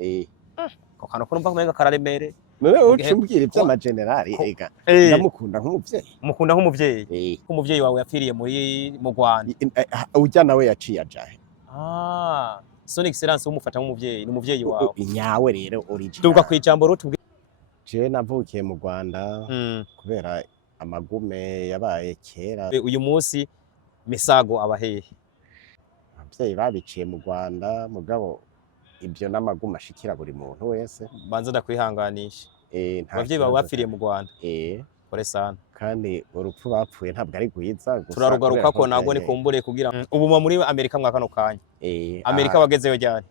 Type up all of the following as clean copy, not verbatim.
Eh. Ko kantu ko numva kumenga kararemere. None ucumbwira ivy'ama generali ega. Ndamukunda nk'umuvyeyi. Mukunda nk'umuvyeyi. Ko umuvyeyi wawe yapfiriye mu Rwanda. Urya nawe yaciye ajahe. Son excellence umufata nk'umuvyeyi, ni umuvyeyi wawe. Nyawe rero original. Tuvuga kwijambo rutubwira. Je navukiye mu Rwanda kubera amagume yabaye kera. Uyu munsi Misago abahehe. Abavyeyi babiciye mu Rwanda mugabo ibyo n'amaguma ashikira buri muntu wese. Banza ndakwihanganisha. Abavyeyi bawe bapfiriye mu Rwanda. Kore sana. Kandi urupfu bapfuye ntabwo ari gwiza gusa. Turarugaruka ko nago ni kumbure kugira ubu muri Amerika mwakano kanya. Amerika wagezeyo ryari?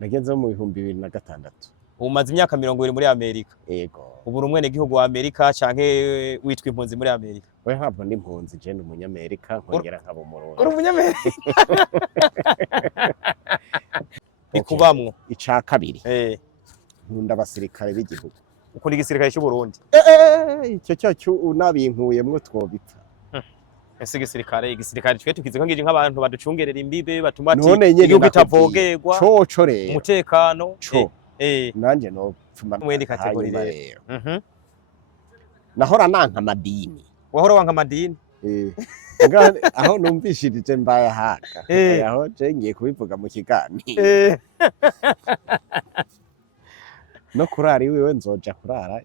Nagezeyo mu 2006. Umaze imyaka 20 muri Amerika. Yego. Ubu rumwe gihugu wa Amerika canke witwa impunzi muri Amerika? We ntabwo ndi impunzi je ndi umunyamerika nkongera nkaba umurundi. Uri umunyamerika? Ikubamwo ica kabiri. Nkunda abasirikare b'igihugu. Ukunda igisirikare cy'u Burundi? Icyo cyo unabinkuyemwo twobipfa. Ese igisirikare twe tukize ko ngije nk'abantu baducungerera imbibe batuma ati igihugu kitavogerwa. Coco rero. Umutekano. Nanje no pfuma mwende kategori rero. Nahora nanka amadini. Wahora wanka amadini? Aho numvishirije mbaye haka. Aho je ngiye kubivuga mu kiganiro. No kurara iwiwe nzoja kurara.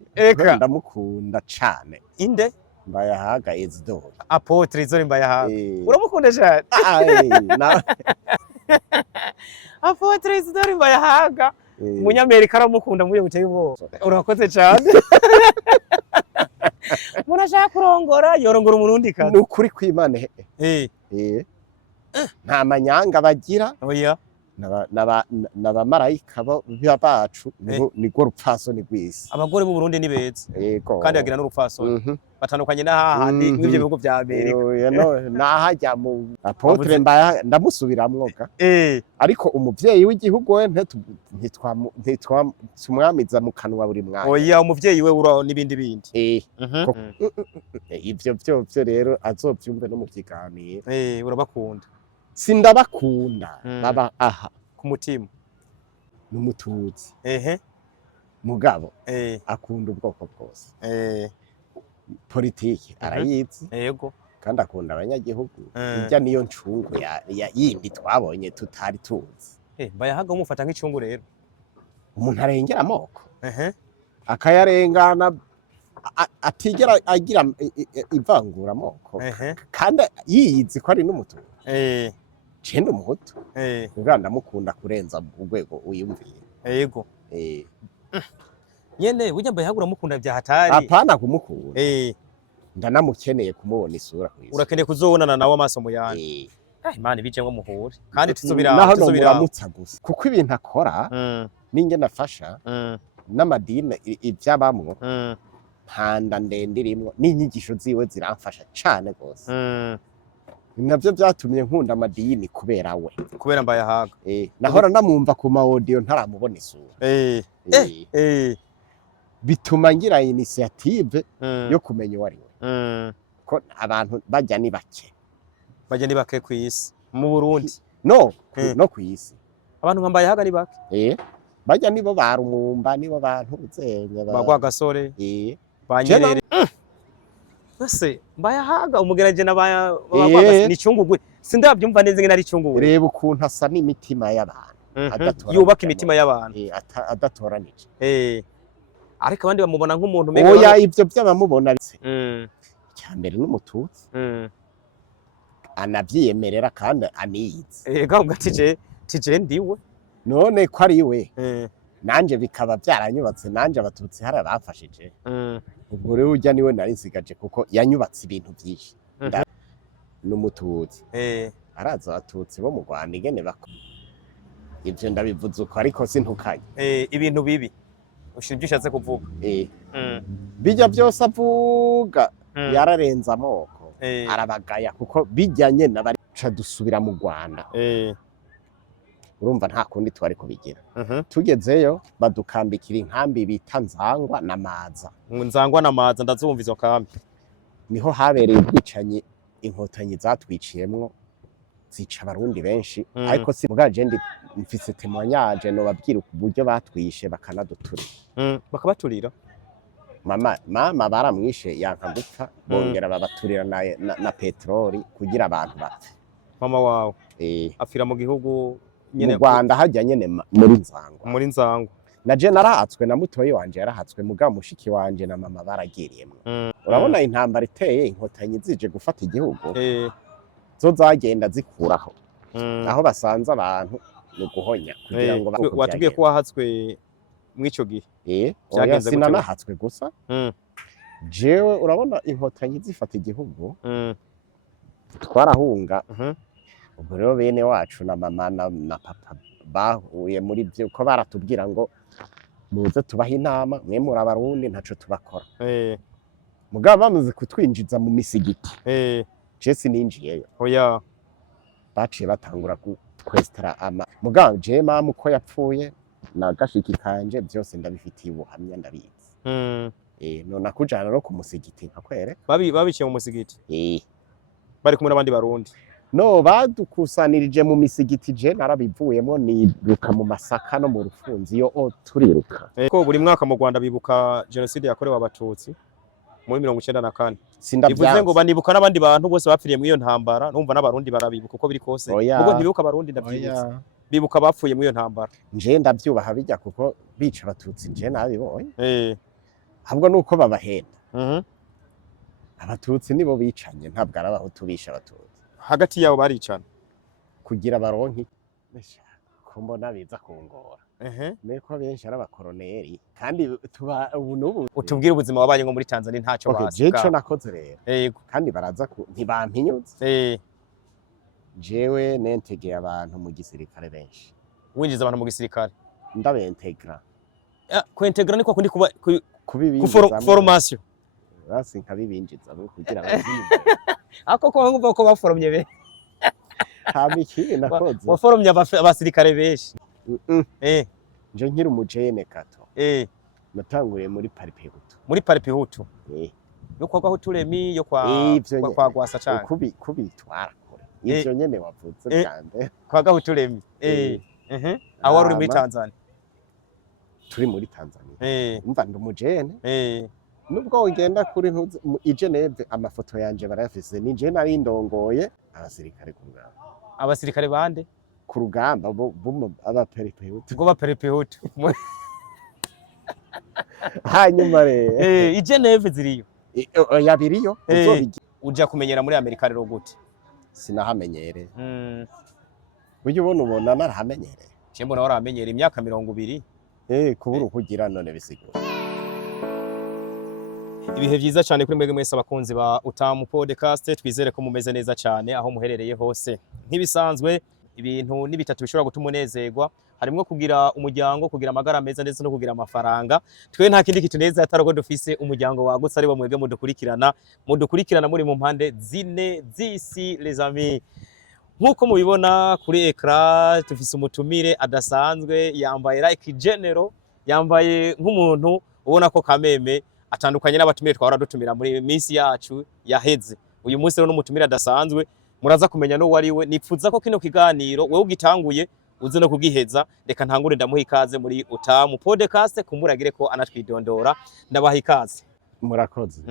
Ndamukunda cane. Inde? Mbaye haga Isidore. Apotre Isidore mbaye haga. Uramukunda cyane? Apotre Isidore mbaye haga. Umunyamerika aramukunda muye guteye ubo. Urakoze cyane. Murashaka kurongora yorongora umurundi kazi. Nukuri kw'Imana nta manyanga bagira. Oya. Naba marayika bacu niko rupfaso ni gwisi. Abagore mu Burundi ni beza. Kandi bagira n'urupfaso. Batandukanye n'ahandi nk'ivyo bihugu vya Amerika. Nahajya mu Apotre mbaya ndamusubiramwo ga. Ariko umuvyeyi w'igihugu we ntitwamwamiza mu kanwa buri mwanya. Oya umuvyeyi we ura n'ibindi bindi. Ivyo byo rero azovyumve no mu kiganiro. Urabakunda. Sindabakunda baba aha ku mutima n'umututsi mugabo akunda ubwoko bwose politiki arayizi yego kandi akunda abanyagihugu ijya niyo ncungu yindi twabonye tutari tuzi bayahaga umufata nk'icungu rero umuntu arengera amoko akayarengana atigera agira ivangura amoko kandi yiyizi ko ari n'umututsi Chendo umuhutu. Uganda mukunda kurenza urwego uyumviye. Yego. Nyene burya mbaye hagura mukunda bya hatari. Apana kumukunda. Ndanamukeneye kumubona isura kwisi. Urakeneye kuzobonana nawe amaso mu yandi. Imana ibije ngo muhure. Kandi tuzobira muramutsa gusa. Kuko ibintu akora ninge nafasha n'amadini ivyabamwo. Ntanda ndende irimwo n'inyigisho ziwe ziramfasha cane gose. Navyo byatumye nkunda amadini kubera we. Kubera mbaye haga. Nahora namwumva ku ma audio ntaramubona isura. Bituma ngira initiative yo kumenya wari we. Ko abantu bajya ni bake. Bajya ni bake kwisi mu Burundi. No kwisi. Abantu nkambaye haga ni bake. Bajya nibo barumumba nibo bantu uzenya bagwa gasore. Banyerere. Ese mbaya haga umugeraje nabaya ni cyungugwe sindabyumva neze ngena ari cyungugwe reba ukuntu asa n'imitima y'abantu yubaka imitima y'abantu adatoranije ariko abandi bamubona nk'umuntu mega oya ivyo by'abamubona cyambere n'umututsi anavyiyemerera kandi aniyize ega tije ndiwe none ko ari we nanje bikaba byaranyubatse nanje abatutsi hari abafashije ubwo rero ujya niwe nari nsigaje kuko yanyubatse ibintu byinshi n'umututsi araza abatutsi bo mu Rwanda igene bako ivyo ndabivuze uko ariko sintukanye ibintu bibi ushira byishatse kuvuga bijya byose avuga yararenza amoko arabagaya kuko bijyanye n'abarica dusubira mu Rwanda urumva nta kundi twari kubigira tugezeyo badukambikira inkambi bita Nzangwa na Maza. Nzangwa na Maza ndazumva izo kambi niho habereye ubwicanyi inkotanyi zatwiciyemwo zica abarundi benshi ariko si bwaje ndi mfise témoignage no babwira uburyo batwishe bakanaduturira bakabaturira mama baramwishe yanka gupfa bongera babaturira na petroli kugira abantu bapfe mama wawe afira mu gihugu nyene mu Rwanda hajya nyene muri nzangwa na je narahatswe na mutoyi wanje yarahatswe muga mushiki wanje na mama baragiriyemwe urabona intambara iteye inkotanyi zije gufata igihugu zo zagenda zikuraho aho basanze abantu no guhonya kugira ngo watubwiye ko wahatswe mwico gihe byagenze gute nahatswe gusa jewe urabona inkotanyi zifata igihugu twarahunga ubwo rero bene wacu na mama na papa bahuye muri byo ko baratubwira ngo muze tubaha inama mwe muri abarundi ntaco tubakora mugabo bamaze kutwinjiza mu misigiti je sininjiyeyo oya baciye batangura kwestara ama mugabo je mama uko yapfuye na gashiki kanje byose ndabifitiye ubuhamya ndabizi none akujana no ku musigiti nkakwereka babiciye mu musigiti bari kumwe n'abandi barundi no badukusanirije mu misigiti je narabivuyemo niruka mu masaka no mu rufunzi yo turiruka ko buri mwaka mu Rwanda bibuka genocide yakorewe abatutsi muri 1994 bivuze ngo banibuka n'abandi bantu bose bapfiriye muri iyo ntambara numva n'abarundi barabibuka uko biri kose ubwo ntibibuka abarundi ndabyibutse bibuka bapfuye muri iyo ntambara nje ndabyubaha bijya kuko bica abatutsi nje nabibonye ahubwo nuko babahenda abatutsi nibo bicanye ntabwo ari abahutu bisha abatutsi hagati yabo baricana kugira baronki ko mbona biza kungora niko benshi ari abakoroneri kandi tuba ubu n'ubu utubwira ubuzima wabaye ngo muri Tanzania ntacyo bazi jeco nakoze rero kandi baraza ntibampinyutse jewe nentegeye abantu mu gisirikare benshi winjiza abantu mu gisirikare ndabentegra kwentegra niko kundi kubibinjiza formation basi nkabibinjiza kugira bazibe ako ko ngumva ko baforomye be hamiki nakoze waforomye abasirikare benshi nje nkiri umujene kato natanguriye muri paripehutu yo kwa Huturemi yo kwa Gwasa cyane kubitwara kure ivyo nyene wavutse cyane kwa Huturemi aho wari muri Tanzania turi muri Tanzania umva ndumujene nubwo ugenda kuri i Geneve amafoto yanje barayafise ni je nari ndongoye abasirikare ku rugamba abasirikare bande ku rugamba abaperipehutu ngo baperipehutu hanyuma rero i Geneve ziriyo yabiriyo uja kumenyera muri Amerika rero gute sinahamenyereye ujye ubona narahamenyereye je mbona waramenyera imyaka 20 kubura ukugira none bisigura ibihe byiza cyane kuri mwege mwese abakunzi ba Utamu Podcast twizere ko mumeze neza cyane aho muherereye hose nk'ibisanzwe ibintu ni bitatu bishobora gutuma unezerwa harimo kugira umuryango kugira amagara meza ndetse no kugira amafaranga twe nta kindi kituneza atarugo dufise umuryango wagutse ari bo mwege mudukurikirana muri mu mpande zine z'isi les amis nkuko mubibona kuri ekra tufise umutumire adasanzwe yambaye like general yambaye nk'umuntu ubona ko kameme atandukanye n'abatumire twara dutumira muri minsi yacu yaheze uyu munsi rero n'umutumire adasanzwe muraza kumenya no wariwe nipfuza ko kino kiganiro wewe ugitanguye uze no kugiheza reka ntangure ndamuha ikaze muri Utamu Podcast kumuragire ko anatwidondora ndabaha ikaze murakoze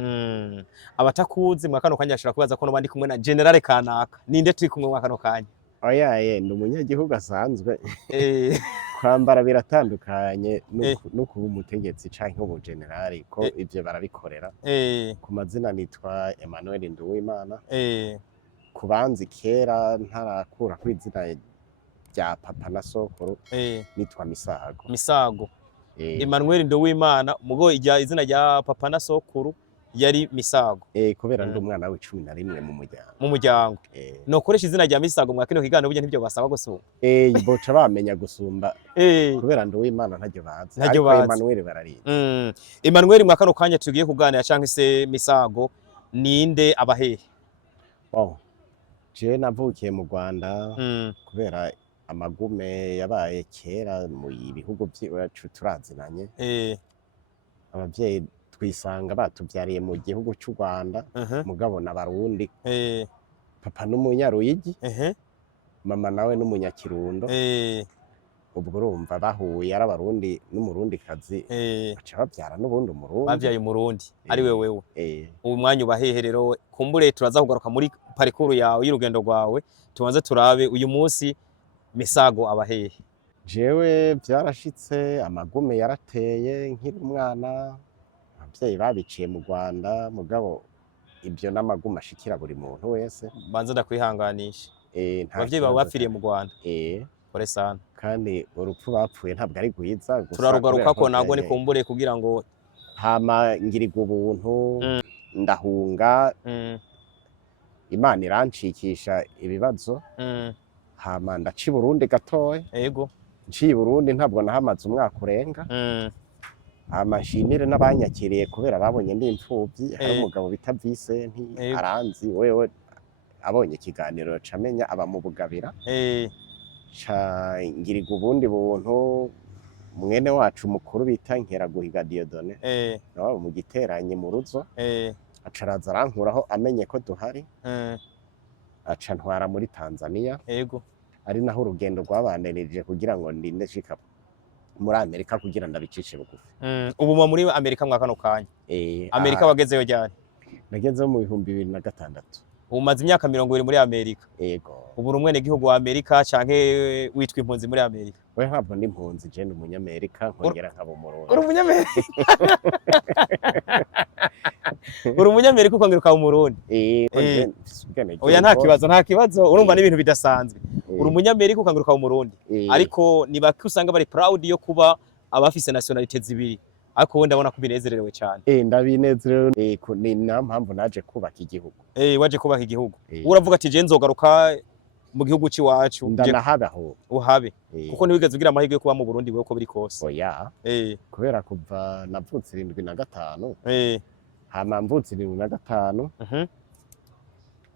abatakuzi mwakano kanya ashira kubaza ko no bandi kumwe na General Kanaka ninde turi kumwe mwakano kanya oya ndi umunyagihugu asanzwe kwambara biratandukanye no kuba umutegetsi canke ubu generali ko ivyo barabikorera ku mazina nitwa Emmanuel Nduwimana kubanzi kera ntarakura ku izina rya papa na sokuru nitwa Misago Emmanuel Nduwimana mugo izina rya papa na sokuru yari Misago kubera ndi umwana w'11 mu muryango no koresha izina rya Misago mwakino kigano burya ntibyo basaba gusumba boca bamenya gusumba kubera ndi w'Imana ntajyo bazi ariko Emmanuel barari Emmanuel mwakano kanya tugiye kuganira canke se Misago ninde abahehe je navukiye mu Rwanda kubera amagume yabaye kera mu bihugu byacu turazinanye abavyeyi twisanga batubyariye mu gihugu cy'u Rwanda mugabo na Barundi papa n'umunyaruyigi mama nawe n'umunyakirundo ubwo urumva bahuye ari abarundi n'umurundikazi baca bavyara n'ubundi umurundi bavyaye umurundi ari wewe ubu mwanya ubahehe rero kumbure turaza kugaruka muri parikuru yawe y'urugendo rwawe tubanze turabe uyu munsi Misago abahehe. Jewe vyarashitse amagume yarateye nkiri umwana abavyeyi babiciye mu Rwanda mugabo ibyo n'amagume ashikira buri muntu wese banze ndakwihanganisha abavyeyi bawe bapfiriye mu Rwanda kore sana kandi urupfu bapfuye ntabwo ari gwiza gusa turarugaruka ko nabwo ni kumbure kugira ngo hama ngirigwa ubuntu ndahunga Imana irancikisha ibibazo hama ndaci Burundi gatoya yego nci Burundi ntabwo nahamaze umwaka urenga amashimire n'abanyakiriye kubera babonye ndi imfuvyi hari umugabo bita Vincent aranzi wewe abonye ikiganiro camenya aba mu Bugabira ca ngirigwa ubundi buntu mwene wacu mukuru bita Nkeraguhiga Dieudonné nawe mu giteranye mu ruzo acaraza arankuraho amenye ko duhari aca ntwara muri Tanzania yego ari naho urugendo rwabandanirije kugira ngo ndinde shika muri Amerika kugira ndabicishe bugufi ubu muri Amerika mwaka no kanya Amerika wagezeyo ryari? Nagezeyo mu 2006 umaze imyaka 20 muri Amerika yego ubu rumwene gihugu wa Amerika canke witwa impunzi muri Amerika? We ntabwo ndi impunzi je ndi umunyamerika nkongera nkaba umurundi. Uri umunyamerika? Uri umunyamerika ukongera ukaba umurundi? Oya nta kibazo urumva n'ibintu bidasanzwe. Uri umunyamerika ukongera ukaba umurundi ariko nibaki usanga bari proud yo kuba abafise nationalite zibiri ariko wenda ndabona ko binezerewe cyane. Ndabinezerewe ni nampamvu naje kubaka igihugu. Waje kubaka igihugu. Uravuga ati je nzogaruka mu gihugu ciwacu ndanahabaho uhabe kuko niwigeze ugira amahirwe yo kuba mu Burundi wewe ko biri kose. Oya kubera kuva navutse 75 hama mvutse 75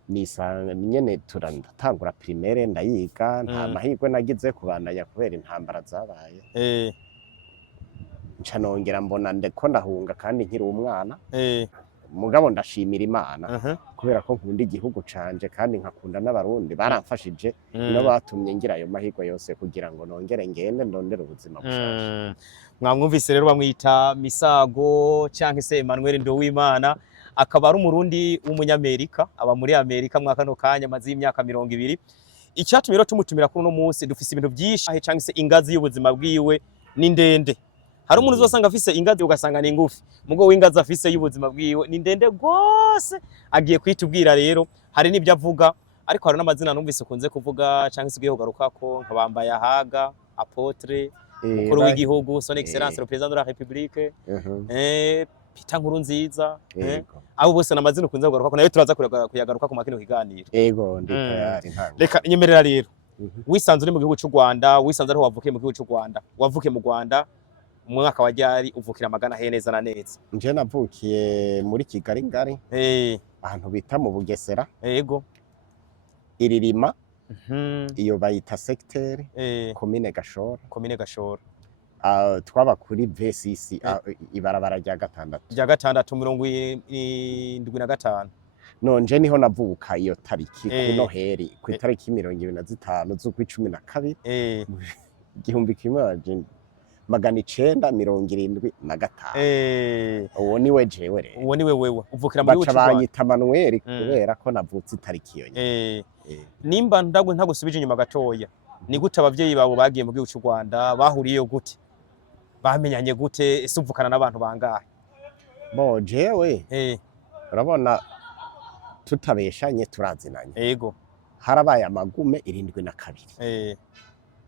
nisanga nyene turatangura primaire ndayiga nta mahirwe nagize kubandanya kubera intambara zabaye nca nongera mbona ndeko ndahunga kandi nkiri umwana mugabo ndashimira Imana kubera ko nkunda igihugu canje kandi nkakunda n'abarundi baramfashije no batumye ngira ayo mahirwe yose kugira ngo nongere ngende ndondera ubuzima bushasha. Mwamwumvise rero bamwita Misago canke se Emmanuel Nduwimana akaba ari umurundi w'umunyamerika aba muri Amerika mwaka no kanya mazi y'imyaka 20. Icyatumye rero tumutumira kuri no munsi dufise ibintu byinshi canke se ingazi y'ubuzima bwiwe ni ndende. Hari umuntu uzosanga afise ingazi ugasanga ni ngufi mugo w'ingazi afise y'ubuzima bwiwe ni ndende gose agiye kwitubwira rero hari nibyo avuga ariko hari n'amazina numvise kunze kuvuga canke sigiye kugaruka ko nkabambaye ahaga apotre mukuru w'igihugu son excellence le président de la république Peter Nkurunziza abo bose n'amazina kunze kugaruka ko nayo turaza kuyagaruka ku makino kiganiro. Yego ndi tayari ntango reka nyemerera rero wisanze uri mu gihugu cy'u Rwanda wisanze ari wavukiye mu gihugu cy'u Rwanda wavukiye mu Rwanda umwaka wa ryari uvukira Magana he neza na neza? Nje navukiye muri Kigali ngari ahantu bita mu Bugesera yego iririma iyo bayita secteur commune Gashora twaba kuri VCC ibarabara rya gatandatu 75 nonje niho navuka iyo tariki ku Noheri ku itariki 25 z'ukwi 12 igihumbi kimwe 1975 uwo niwe jewe rero uwo niwe wewe uvukira muri Baca banyita Manuel kubera ko navutse itariki iyo nyene nimba ntagusubije inyuma gatoya ni gute abavyeyi babo bagiye mu gihugu cy'u Rwanda bahuriyeyo gute bamenyanye gute ese uvukana n'abantu bangahe? Bo jewe urabona tutabeshanye turazinanye yego harabaye amagume 72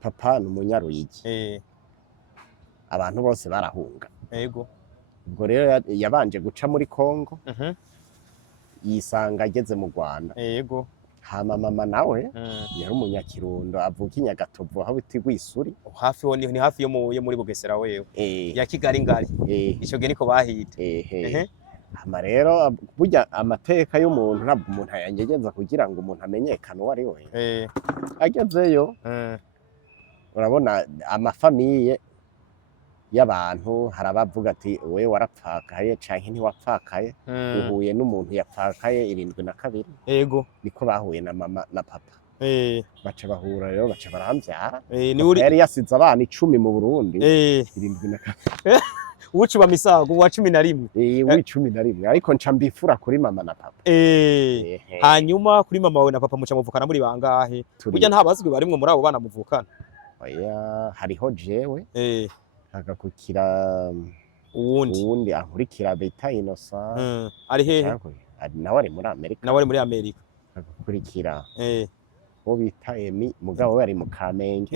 papa n'umunyaruyigi abantu bose barahunga yego ubwo rero yabanje guca muri Kongo yisanga ageze mu Rwanda yego hama mama nawe yari umunyakirundo avuka inyagatovu aho biti Rwisuri hafi ho ni hafi yo muri Bugesera wewe ya Kigali ngari ico ge niko bahita hama rero burya amateka y'umuntu ntabwo umuntu yangegeza kugira ngo umuntu amenyekane uwo ari we agezeyo urabona amafamiye y'abantu harabavuga ati wewe warapfakaye canke ntiwapfakaye uhuye n'umuntu yapfakaye 72 yego niko bahuye na mama na papa baca bahura rero baca baramvyara ni uri yari yasize abana 10 mu Burundi 70 uci ba misago wa 11 w'11 ariko nca mbifura kuri mama na papa hanyuma kuri mama wawe na papa muca muvukana muri bangahe burya nta bazwi barimwe muri abo bana muvukana oya hariho jewe hagakukira uwundi ankurikira beta Innocent ari hehe nawe ari muri Amerika hagakurikira bo bita Emi mugabo we ari mu Kamenge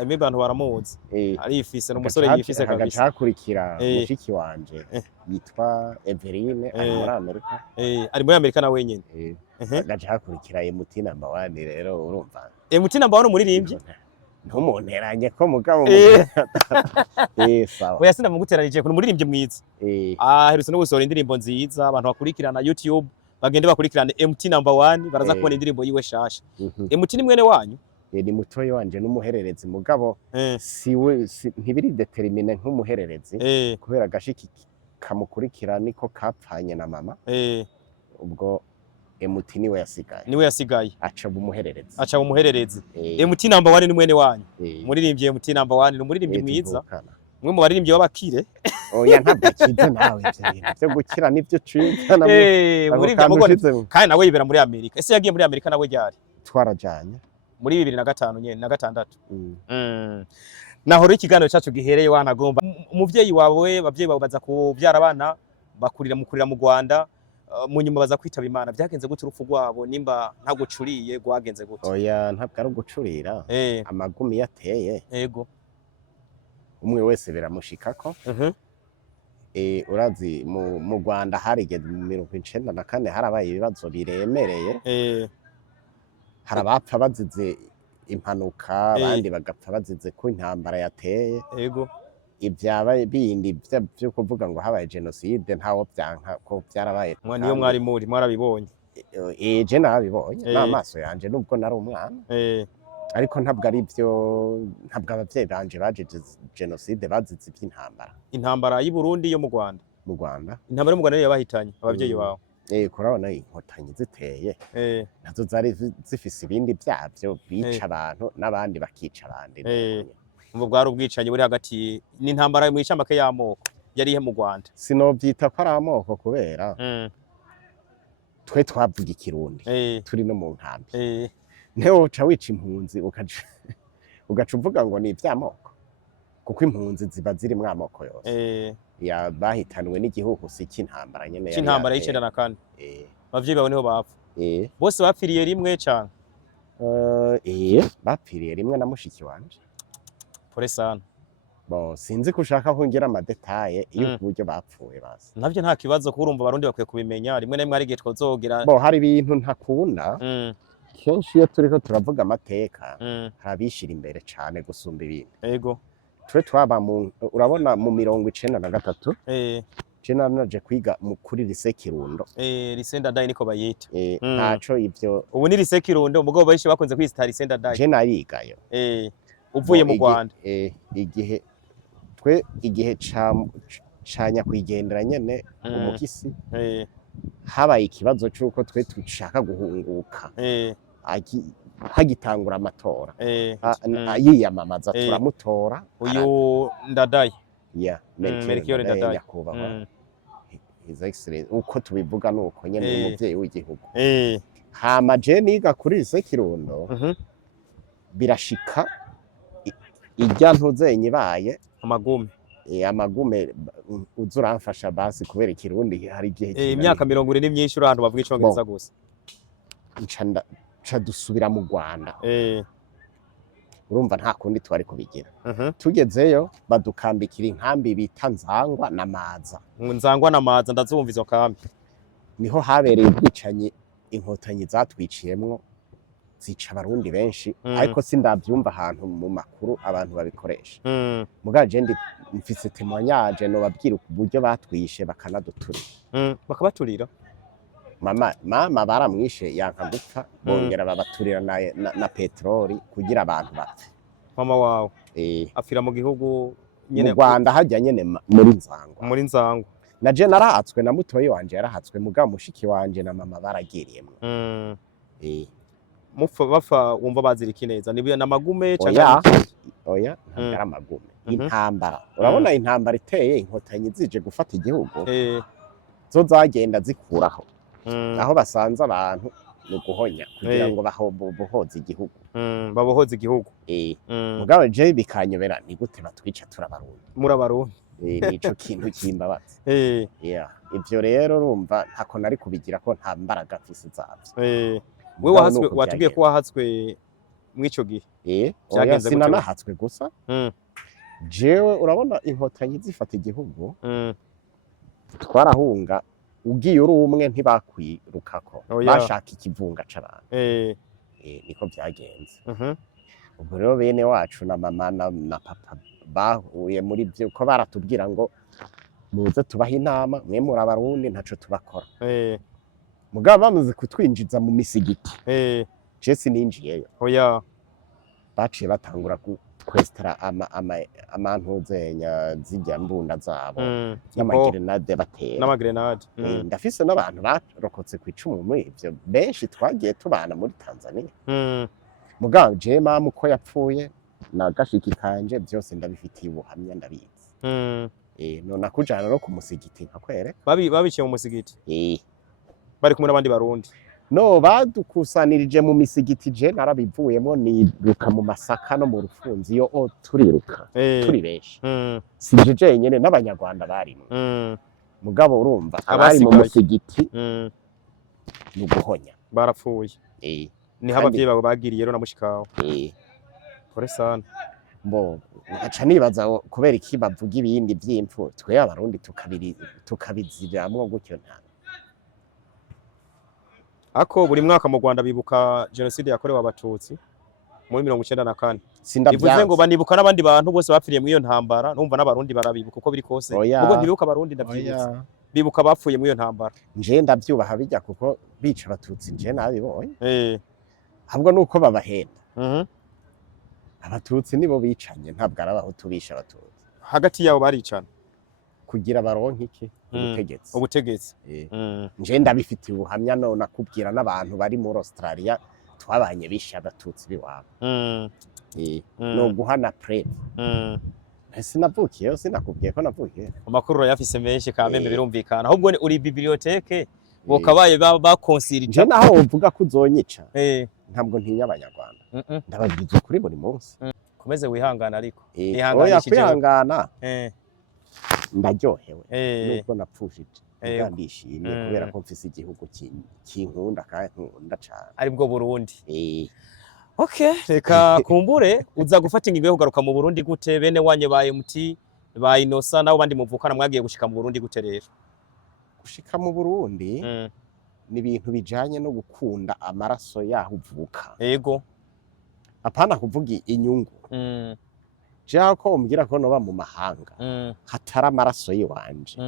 Emi abantu baramuzi ari ifise n'umusore yifise kabisa hagakurikira mushiki wanje yitwa Everine ari muri Amerika ari muri Amerika na wenyene hagakurikira MT number 1 rero urumva MT number 1 umuririmbyi ntumunteranye ko mugabo sawa oya sinda muguteranije ko umuririmbyi mwiza aherutse no gusohora indirimbo nziza abantu bakurikirana YouTube bagende bakurikirana MT number 1 baraza kubona indirimbo yiwe shasha MT ni mwene wanyu ni mutoyi wanje n'umuhererezi mugabo siwe ntibiri determine nk'umuhererezi kubera gashiki kamukurikira niko kapfanye na mama ubwo MT niwe yasigaye aca umuhererezi MT number 1 ni mwene wanyu muririmbye MT number 1 ni umuririmbyi mwiza mwe mu baririmbyi b'abakire oya ntabwo kize nawe byo gukira nivyo cwita na kandi nawe yibera muri Amerika ese yagiye muri Amerika nawe ryari twarajanye muri 2005 nyene na 6 naho ikiganiro cyacu gihereye wanagomba umuvyeyi wawe abavyeyi bawe baza kubyara abana bakurira mu Rwanda mu nyuma baza kwitaba Imana byagenze gute urupfu rwabo nimba ntagucuriye gwagenze gute oya ntabwo ari ugucurira amagumi yateye yego umwe wese biramushikako urazi mu Rwanda harigeze mu 1994 harabaye ibibazo biremereye harabapfa bazize impanuka abandi bagapfa bazize ko intambara yateye yego ibyaba bindi byo kuvuga ngo habaye genocide ntawo byanka ko byarabaye niyo mwari mwarabibonye je nabibonye n'amaso yanje nubwo nari umwana ariko ntabwo ari byo ntabwo abavyeyi banje baje genocide bazize intambara y'u Burundi yo mu Rwanda intambara yo mu Rwanda yabahitanye abavyeyi bawe kurabona inkotanyi ziteye nazo zari zifise ibindi byavyo bica abantu n'abandi bakica abandi umva bwari ubwicanyi buri hagati n'intambara mu icamake y'amoko yari ihe mu Rwanda sinovyita ko ari amoko kubera twe twavuga ikirundi turi no mu nkambi ntewe uca wica impunzi ugaca uvuga ngo ni ivy'amoko kuko impunzi ziba ziri mu amoko yose bahitanwe n'igihuhusi cy'intambara nyene cy'intambara y'94 abavyeyi bawe niho bapfa bose bapfiriye rimwe cyane bapfiriye rimwe na mushiki wanje pore sana sinzi ko ushaka kongera amadetaye iyo kuburyo bapfuye basi navyo nta kibazo ko urumva abarundi bakwiye kubimenya rimwe na rimwe ari gihe twozogera hari ibintu ntakunda kenshi iyo turiko turavuga amateka harabishira imbere cane gusumba ibindi yego twe twaba urabona mu 1993 jena naje kwiga kuri lycée Kirundo lycée Ndadaye niko bayita ntaco ivyo ubu ni lycée Kirundo umugabo bayishi bakunze kwita lycée Ndadaye jena yigayo uvuye mu Rwanda igihe canya kwigendera nyene umukisi habaye ikibazo cyuko twe dushaka guhunguka hagitangura amatora yiyamamaza turamutora uyu Ndadaye Melchior Ndadaye yakubahwa His Excellency uko tubivuga nuko nyene umuvyeyi w'igihugu hama je niga kuri lycée Kirundo birashika ijya ntuzenye baye amagume uzuramfasha basi kubera ikirundi hari igihe imyaka 40 ni myinshi urahantu bavuga icongereza gusa nca dusubira mu Rwanda urumva nta kundi twari kubigira tugezeyo badukambikira inkambi bita Nzangwa na Maza ndazumva izo kambi niho habereye ubwicanyi inkotanyi zatwiciyemwo zica abarundi benshi ariko sindavyumva ahantu mu makuru abantu babikoresha mugaje ndi mfise témoignage no babwira uburyo batwishe bakabaturira mama baramwishe yanka gupfa bongera babaturira na petroli kugira abantu bapfe mama wawe afira mu gihugu nyene mu Rwanda hajya nyene muri Nzangwa na je narahatswe na mutoyi wanje yarahatswe muga mushiki wanje na mama baragiriyemwe mupfa bapfa wumva baziriki neza nibuye namagume oya oya ntagara amagume intambara urabona intambara iteye inkotanyi zije gufata igihugu zo zagenda zikuraho aho basanze abantu no guhonya kugira ngo bahoze igihugu babohoze igihugu mugabo je bikanyobera ni gute batwica turabarundi murabarundi nico kintu kimbabaza ivyo rero urumva ntako nari kubigira ko nta mbaraga mfise zavyo wewe watubwiye ko wahatswe mwico gihe byagenze gute sinanahatswe gusa jewe urabona inkotanyi zifata igihugu twarahunga ugiye uri umwe ntibakwirukako bashaka ikivunga c'abantu niko byagenze ubwo rero bene wacu na mama na papa bahuye muri byo ko baratubwira ngo muze tubaha inama mwe muri abarundi ntaco tubakora mugabo bamaze kutwinjiza mu misigiti je sininjiyeyo baciye batangura kwestara amantuzenya zijya mbunda zabo n'amagrenade batera n'amagrenade ndafise n'abantu barokotse ku icumu muri ivyo benshi twagiye tubana muri Tanzania mugabo je mama uko yapfuye na gashiki kanje byose ndabifitiye ubuhamya ndabizi none akujana no ku musigiti nkakwereka babiciye mu musigiti bari kumwe n'abandi barundi no badukusanirije mu misigiti je narabivuyemo niruka mu masaka no mu rufunzi iyo turiruka turi benshi sije jenyene n'abanyarwanda barimo mugabo urumva abari mu musigiti n'uguhonya barapfuye niho abavyeyi babo bagiriye rero na mushikawe pore sana mbo aca nibaza kubera iki bavuga ibindi vy'impfu twe abarundi tukabiziramwo gutyo nta ako buri mwaka mu Rwanda bibuka genocide yakorewe abatutsi muri 1994 bivuze ngo banibuka n'abandi bantu bose bapfiriye muri iyo ntambara numva n'abarundi barabibuka uko biri kose ubwo ntibibuka abarundi ndavyibutse bibuka bapfuye muri iyo ntambara nje ndavyubaha bijya kuko bica abatutsi nje nabibonye ahubwo nuko babahenda abatutsi nibo bicanye ntabwo arabaho tubisha abatutsi hagati yabo baricana kugira baronke iki ubutegetsi nje ndabifitiye ubuhamya none nakubwira n'abantu bari muri Australia twabanye bisha abatutsi biwabo no guhana preve sinavukiye sinakubwiye ko navukiye amakuru yafise menshi kameme birumvikana ahubwo uri bibliothèque bokabaye bakonsirije naho uvuga ko uzonyica ntabwo ntinya abanyarwanda ndababwiza kuri buri munsi komeze wihangana ariko kwihangana ndaryohewe nubwo napfushije ndishimye kubera ko mfise igihugu kinkunda kandi nkunda cyane aribwo Burundi okay reka kumbure uza gufata ingingo yo kugaruka mu Burundi gute bene wanye baye muti ba Inosa nabo bandi muvukana mwagiye gushika mu Burundi gute rero gushika mu Burundi ni ibintu bijanye no gukunda amaraso yaho uvuka yego apana kuvuga inyungu jako umbwira ko noba mu mahanga hatara amaraso yiwanje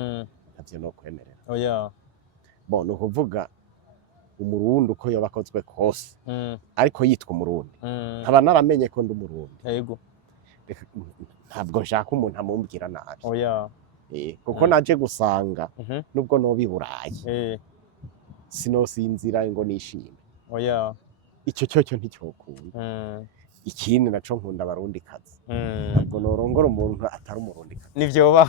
navyo no kwemerera no kuvuga umurundi uko yoba akozwe kose ariko yitwa umurundi nkaba naramenye ko ndi umurundi yego ntabwo nshaka umuntu amumbwira nabi kuko naje gusanga nubwo noba i Burayi sinosinzira ngo nishime icyo cyo nticyokunda ikindi naco nkunda abarundi kazi ntabwo norongora umuntu atari umurundi kazi nivyoba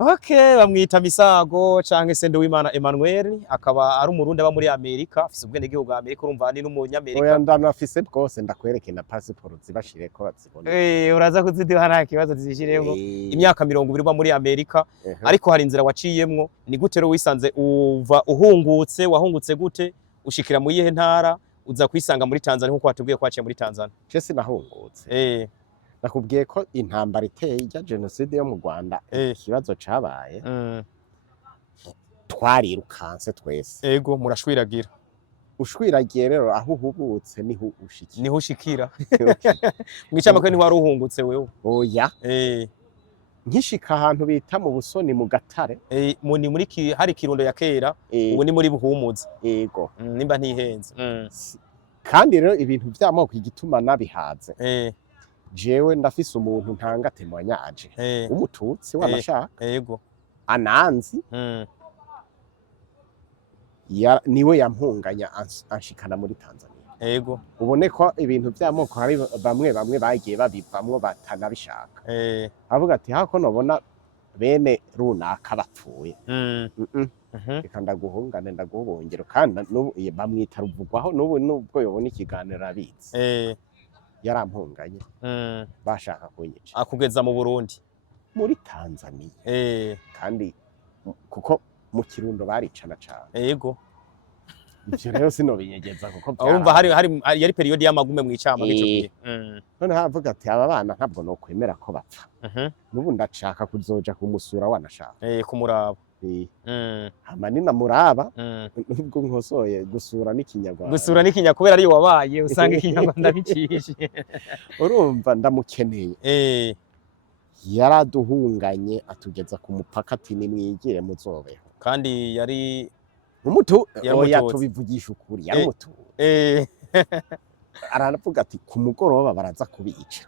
okay bamwita Misago canke se Nduwimana Emmanuel akaba ari umurundi aba muri Amerika afise ubwene gihugu bwa Amerika urumva ni n'umunyamerika oya ndanafise bwose ndakwereke na passport zibashire ko bazibona uraza kuziduha nta kibazo zishiremo imyaka 20 uba muri Amerika ariko hari inzira waciyemwo ni gute rero wisanze uva wahungutse gute ushikira mu yihe ntara uza kwisanga muri Tanzania nkuko watubwiye ko waciye muri Tanzania je sinahungutse nakubwiye ko intambara iteye ya genocide yo mu Rwanda ikibazo cabaye twarirukanse twese ego murashwiragira ushwiragiye rero aho uhubutse niho ushikira mwicama ko ni wari uhungutse wewe oya nkishika ahantu bita mu Busoni mu Gatare ni muri hari Kirundo ya kera ubu ni muri Buhumuza yego nimba ntihenze kandi rero ibintu by'amoko igituma nabihaze jewe ndafise umuntu ntanga temoignage umututsi w'amashaka yego ananzi niwe yampunganya anshikana muri Tanzania. Ego. Ubone ko ibintu by'amoko hari bamwe bagiye babivamwo batanabishaka. Avuga ati hako nobona bene runaka bapfuye. Reka ndaguhungane ndaguhungiro kandi bamwita Ruvugwaho nubwo yobona ikiganiro abitse. Yarampunganye. Bashaka kunyica. Akugeza mu Burundi. Muri Tanzania. Kandi kuko mu Kirundo baricana cyane. Yego. Ivyo rero sinobinyegeza kuko urumva yari periode y'amagume mu icama gico gihe. None havuga ati aba bana ntabwo no kwemera ko bapfa. Nubu ndashaka kuzoja kumusura wanashaka. Kumuraba. Hamanina muraba nubwo nkosoye gusura n'ikinyarwanda. Gusura n'ikinya kubera ari wabaye usanga ikinyarwanda bicishe. Urumva ndamukeneye. Yaraduhunganye atugeza ku mupaka ati nimwigire muzobeho. Kandi yari oya tubivugisha ukuri yari umutu. Aravuga ati ku mugoroba baraza kubica.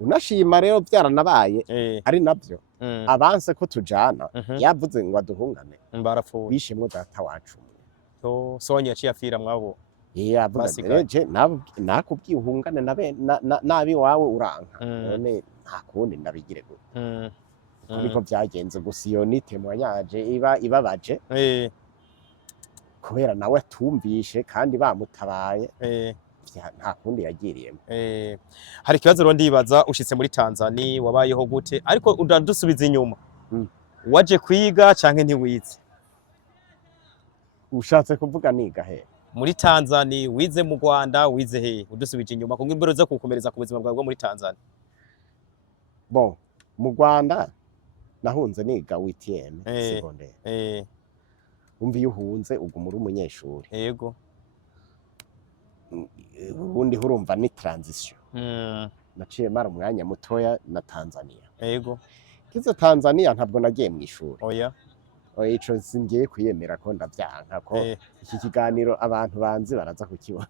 Unashima rero byaranabaye ari nabyo abanse ko tujana yavuze ngo aduhungane barapfuye bishimwe data wacu. So yaciye afira mwabo. Avuga je nakubwiye uhungane nabi wawe uranka. None nta kundi ndabigire gute. Niko byagenze gusa iyo nitemwa yaje ibabaje kubera nawe atumvishe kandi bamutabaye nta kundi yagiriyemo. Hari ikibazo rero ndibaza ushitse muri Tanzania wabayeho gute ariko udandusubiza inyuma waje kwiga canke ntiwize? Ushatse kuvuga niga he? Muri Tanzania wize mu Rwanda wize he? Udusubije inyuma kuko imbere zo kukomereza ku buzima bwawe bwo muri Tanzania. Bon mu Rwanda nahunze niga WTM secondaire. Umvi yuhunze ugumura umunyeshuri. Yego. Ubundi hurumva ni transition. Naciye mara umwanya mutoya na Tanzania. Yego. Kize Tanzania ntabwo nagiye mu ishuri. Oya. Ico singiye kwiyemera ko ndavyanka ko iki kiganiro abantu banzi baraza kukibona.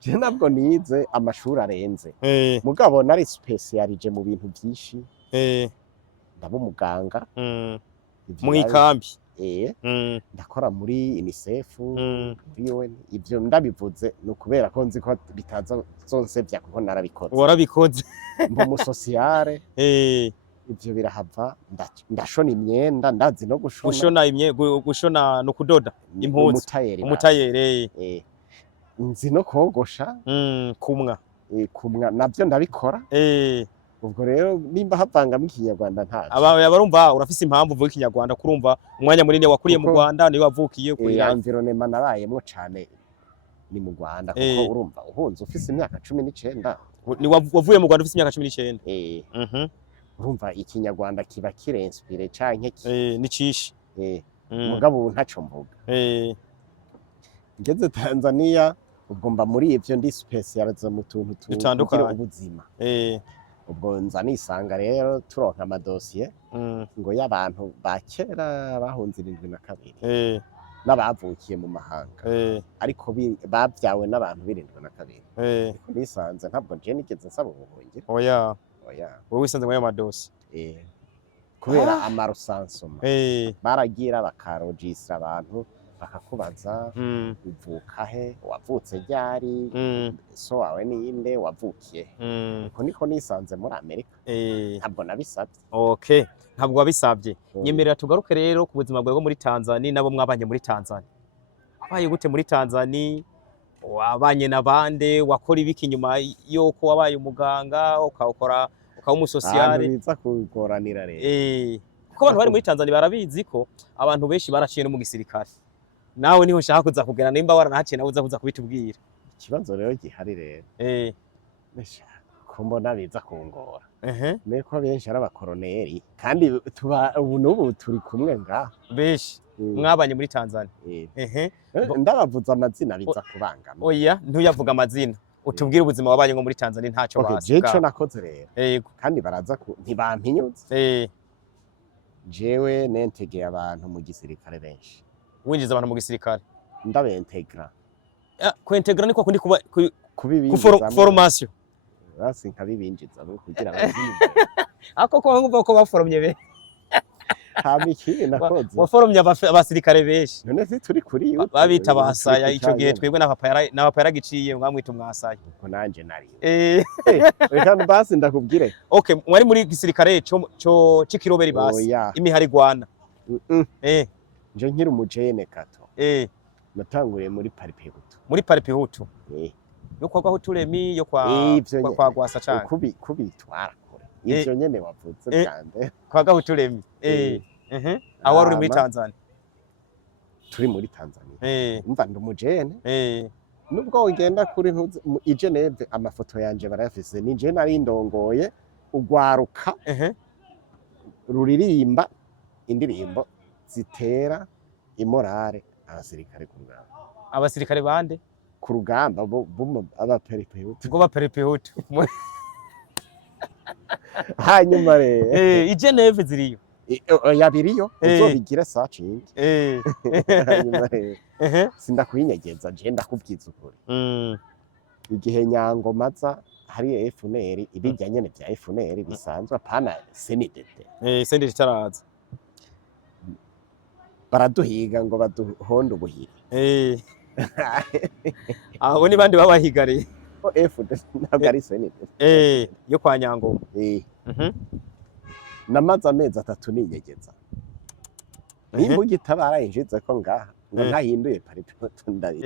Je nabwo nize amashuri arenze. Mugabo nari specialije mu bintu byinshi. Ndaba umuganga. Mu ikambi. Ndakora muri UNICEF, muri UN. Ivyo ndabivuze no kubera ko nzi ko bitaza zonsevya kuko narabikoze. Warabikoze. Mbo mu sociale. Ivyo birahava ndashona imyenda ndazi no gushona. Gushona no kudoda impuzu. Umutayere. Nzi no kogosha. Kumwa. Kumwa navyo ndabikora. Ubwo rero nimba havangamo ikinyarwanda ntaje. Abarumva urafise impamvu uvuga ikinyarwanda kurumva umwanya munini wakuriye mu Rwanda ni wavukiye kuri environnement nabayemo cyane ni mu Rwanda kuko urumva uhunze ufise imyaka 19. Ni wavuye mu Rwanda ufise imyaka 19. Urumva ikinyarwanda kiba kirenspire canke ni cishi. Mugabo ntaco mvuga. Ngeze Tanzania ubwo mba muri ivyo ndi specialize mu tuntu tugira ubuzima. Ubwo nza nisanga rero turonka amadosiye ngo y'abantu bakera bahunze 72 n'abavukiye mu mahanga ariko babyawe n'abantu 72 nisanze ntabwo nje nigeze nsaba ubuhungiro. Oya wowe wisanze mu y'amadosi kubera amarusansoma baragira bakarogistra abantu bakakubaza uvuka he wavutse ryari so wawe ninde wavukiye uko niko nisanze muri Amerika ntabwo nabisabye. Okay ntabwo wabisabye. Nyemerera tugaruke rero ku buzima bwawe muri Tanzania nabo mwabanye muri Tanzania. Wabaye gute muri Tanzania? Wabanye nabande? Wakora ibiki nyuma yoko wabaye umuganga ukaba umusociale? Biza kugoranira rero. Kuko abantu bari muri Tanzania barabizi ko abantu benshi baraciye no mu gisirikare. Nawe niho nshaka kuza kugera nimba waranahaciye nawe uza kuza kubitubwira. Ikibazo rero gihari rero. Ko mbona biza kungora. Neko benshi ari abakoroneri kandi ubu n'ubu turi kumwe ngaho. Benshi mwabanye muri Tanzania. Ndabavuza amazina biza kubangama. Oya ntuyavuga amazina. Utubwire ubuzima wabanye ngo muri Tanzania ntacyo basi. Okay, jeco nakoze rero. Kandi baraza ntibampinyutse. Jewe nentegeye abantu mu gisirikare benshi. Winjiza abantu mu gisirikare? Ndabentegra. Kwentegra niko kundi kubibinjiza formation. Basi nkabibinjiza kugira ngo ako ko nkumva ko baforomye be. hama ikindi nakoze waforomye abasirikare benshi none se turi kuri yo babita basaya ico gihe twebwe na papa yaragiciye mwamwita umwasaya uko nanje nari reka basi ndakubwire okay mwari muri gisirikare cyo cikiroberi basi imihari gwana nje nkiri umujene kato natanguriye muri Paripehutu muri Paripehutu yo kwa Huturemi yo kwa Gwasa cyane kubitwara kure ivyo nyene wavutse cyane kwa Huturemi aho wari muri Tanzania turi muri Tanzania umva ndumujene nubwo ugenda kuri i Geneve amafoto yanje barayafise ni je nari ndongoye ugwaruka ruririmba indirimbo zitera imorale abasirikare bande ku rugamba aba Paripehutu ngo ba Paripehutu hanyuma rero i Geneve ziriyo yabiriyo uzobigira searching hanyuma rero sindakuyinyegeza je ndakubwiza ukuri igihe Nyangomaza hari FNL ibijya nyene bya FNL bisanzwe apana CNDD CNDD taraza baraduhiga ngo baduhonde ubuhiri aho ni bandi babahigariye FNL ntabwo ari CNDD yo kwa Nyangoma namaze amezi 3 ninyegeza nimba ugitabara injize ko ngaha ngo ntahinduye Paripehutu ndabi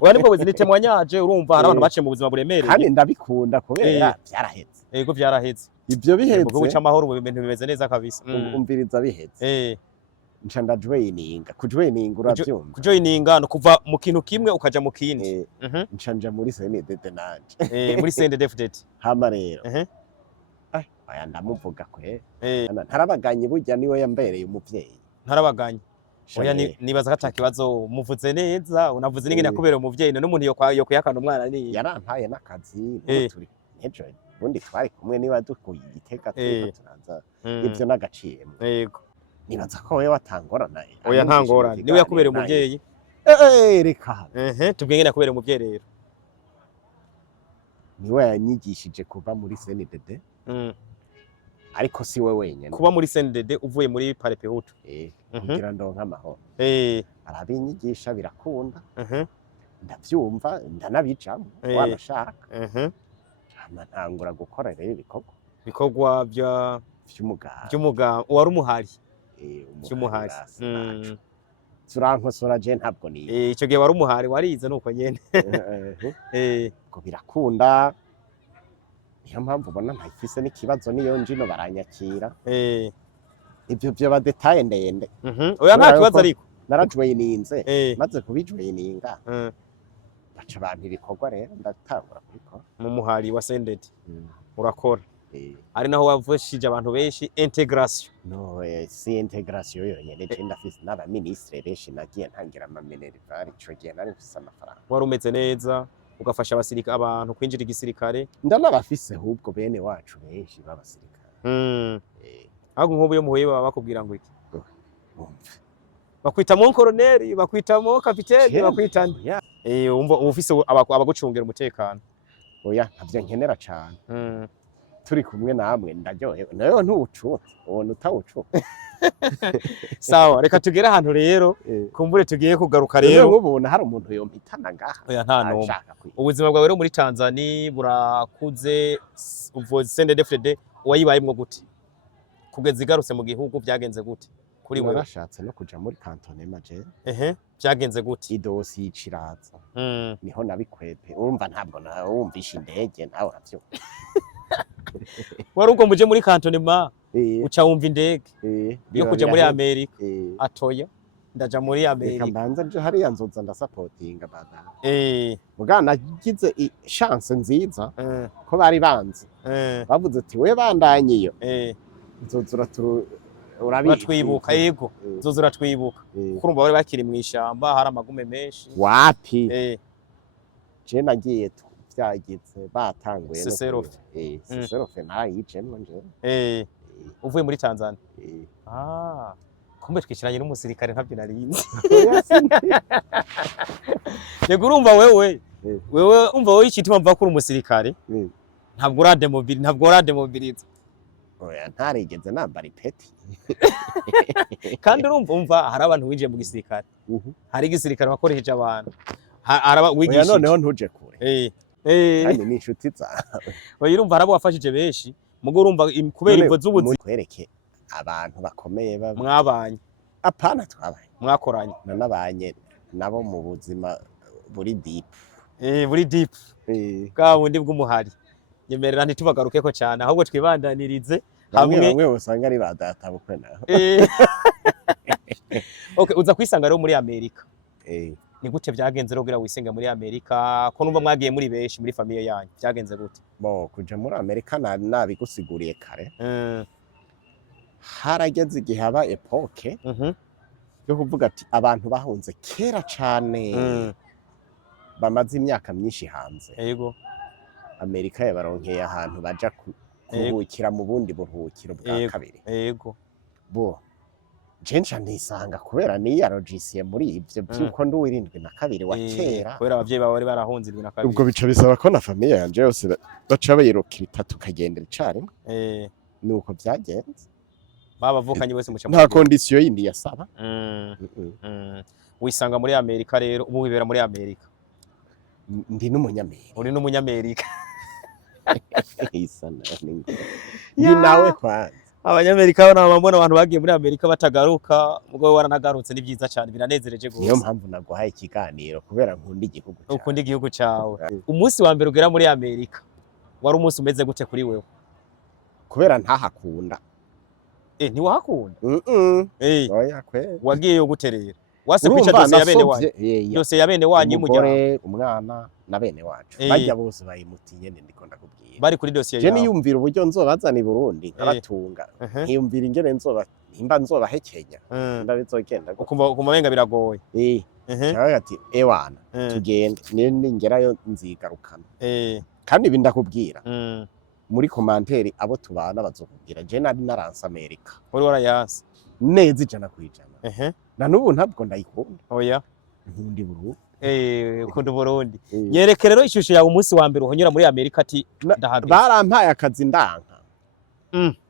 wari bwo buzini mwanyaje urumva hari abantu baciye mu buzima buremereye kandi ndabikunda kubera byarahetse yego byarahetse ibyo bihetse ubwo guca amahoro mu bintu bimeze neza kabisa umviriza bihetse nca ndajoyininga kujoyininga uravyumva kujoyininga no kuva mu kintu kimwe ukaja mu kindi nca nja muri CNDD nanje muri CNDD hama rero aya ndamuvuga kwe ntarabaganye burya niwe yambereye umuvyeyi ntarabaganye oya nibaza ko atakibazo muvuze neza unavuze n'ingene yakubereye umuvyeyi none umuntu yo kuyakana umwana ni yarampaye n'akazi turi nejo bundi twari kumwe niba dukuye igiteka turaza ivyo nagaciyemo yego nibaza ko wewe watangorana oya ntangorana niwe yakubereye umuvyeyi reka tubwiye ngene yakubereye umuvyeyi rero niwe yanyigishije kuva muri CNDD ariko si we wenyene kuba muri CNDD uvuye muri Paripehutu kugira ndonka amahoro arabinyigisha birakunda ndavyumva ndanabijamwo wanashaka ntangura gukora rero ibikorwa vy'umugabo wari umuhari vy'umuhari turankosora je ntabwo ni ico gihe wari umuhari warize nuko nyene ngo birakunda niyo mpamvu ubona ntafise n'ikibazo niyo njino baranyakira ivyo vyo ba detail ndende oya nta kibazo ariko narajoyininze maze kubijoyininga baca abantu ibikorwa rero ndatangura kubikora mu muhari wa CNDD urakora ari naho wavushije abantu benshi integration no si integration yonyene je ndafise n'aba ministre benshi nagiye ntangira ama minerval ico gihe nari mfise amafaranga wari umeze neza ugafasha abasirikare abantu kwinjira igisirikare ndanabafise ahubwo bene wacu benshi b'abasirikare ahubwo nk'ubu yo muhuye baba bakubwira ngo iki bakwita mu colonel bakwita mu capitaine bakwita umva ufise abagucungira umutekano oya ntavyo nkenera cyane turi kumwe namwe ndaryohewe nayo ntuwucutse ubona utawucutse sawa reka tugere ahantu rero kumbure tugiye kugaruka rero nk'ubona hari umuntu yompitana ngaha oya nta numwe ubuzima bwawe rero muri Tanzania burakuze uvuze CNDD wayibayemwo gute kugeza igarutse mu gihugu byagenze gute kuri wewe narashatse no kuja muri Canton Maje byagenze gute idosi y'iciraza niho nabikwepe urumva ntabwo nawumvisha indege nawe uravyo wari ubwo muje muri Cantonema uca wumva indege yo kuja muri Amerika atoya ndaja muri Amerika mbanza nje hariya nzoza ndasupportinga bana muga nagize chance nziza ko bari banzi bavuze ati we bandanye iyo nzozura uratwibuka yego nzozura twibuka kurumva bari bakiri mu ishamba hari amagume menshi wapi je nagiye vyagize batanguye no Seserofe narayicemwe nje uvuye muri Tanzania kumbe twishiranye n'umusirikare ntabyo narinzi yego urumva wewe umva wowe ikitima mva kuri umusirikare ntabwo urademobiliza oya ntarigeze nambara ipeti. kandi urumva hari abantu winjiye mu gisirikare, hari igisirikare wakoresheje abantu, araba Oya wigishije. noneho ntuje kure. Kandi ni inshuti zawe. Oya urumva harabo wafashije benshi, mugo urumva kubera imvo z'ubuzima Kwereke abantu bakomeye mwabanye, apana twabanye. mwakoranye. Nanabanye nabo mu buzima buri deep. Buri deep. Bwa bundi bw'umuhari. Nyemerera ntitubagarukeko cyane ahubwo twibandanirize hamwe. Bamwe usanga ari badata bukwe naho. Okay, uza kwisanga rero muri Amerika. Ni gute vyagenze rero kugira wisenga muri Amerika? Ko numva mwagiye muri benshi muri famille yanyu. Vyagenze gute? Bo kuja muri Amerika nabigusiguriye kare. Harageze igihe haba epoke yo kuvuga ati abantu bahunze kera cane bamaze imyaka myinshi hanze. Yego. Amerika yabaronkeye ahantu baja kuruhukira mu bundi buruhukiro bwa kabiri. Yego. Bo jenja nisanga kubera niyarogisiye muri ivyo byuko ndi wirindwi na kabiri wa kera. Kubera abavyeyi bawe bari barahunze irindwi na kabiri. Ubwo bica bisaba ko na famille yanje yose baca bayirokita tukagendera icarimwe. Nuko vyagenze. Babavukanye bose muca nta condition yindi yasaba. Wisanga muri Amerika rero, ubu wibera muri Amerika. Ndi n'umunyamerika. Uri n'umunyamerika. Isana ningo. Ni nawe kwanza. Abanyamerika nabambona abantu bagiye muri Amerika batagaruka, mugo waranagarutse ni byiza cyane biranezereje gose. Niyo mpamvu naguhaye ikiganiro kubera nkunda igihugu cyawe. Ukunda igihugu cyawe. Umunsi wa mbere ugera muri Amerika wari umunsi umeze gute kuri wewe? Kubera ntahakunda. Ntiwahakunda? Oya kwe. Wagiye yo guterera. Wase kwica dose ya bene wanyu. Dose ya bene wanyu umugore, umwana na bene wacu. Bajya bose bayimutinye ndiko ndakubwiye. Bari kuri dose yawe. Je niyumvira uburyo nzobazana i Burundi nkabatunga. Nkiyumvira ingene nimba nzobahekenya. Ndabizogenda. Ukumva benga biragoye. Cyangwa ati ewana tugende ningerayo nzigarukana. Kandi bindakubwira. Muri commentaire abo tubana bazokubwira je nari naransa Amerika. Uri warayanse. Neza ijana kwijana. Na nubu ntabwo ndayikunda. Oya. Nkundi Burundi. Ukunda Burundi. Yereke rero ishusho yawe umunsi wa mbere uhonyura muri Amerika ati ndahageze. Barampaye akazi ndanka.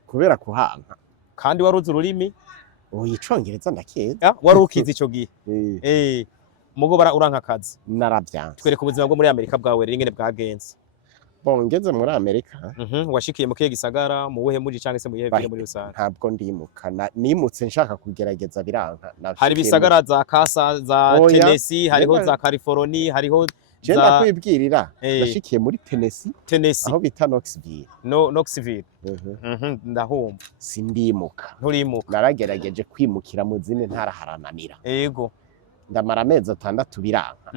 Kubera kuhanka. Kandi waruzi ururimi? Icongereza ndakeza. Wari ukizi ico gihe. Mugo uranka akazi. Narabyanze. Twereka ubuzima bwo muri Amerika bwawe rero ingene bwagenze. Ngeze muri Amerika. Washikiye mu kiye gisagara mu buhe muji canke se mu yihe vile muri rusange? Ntabwo ndimuka nimutse nshaka kugerageza biranka. Hari bisagara za Kasa za Tennessee, hariho za California, hariho za kwibwirira. Nashikiye muri Tennessee aho bita Knoxville. Knoxville. Ndahumva. Sindimuka. Nturimuka. Naragerageje kwimukira mu zine ntaraharananira. Yego. Ndamara amezi 6 biranka.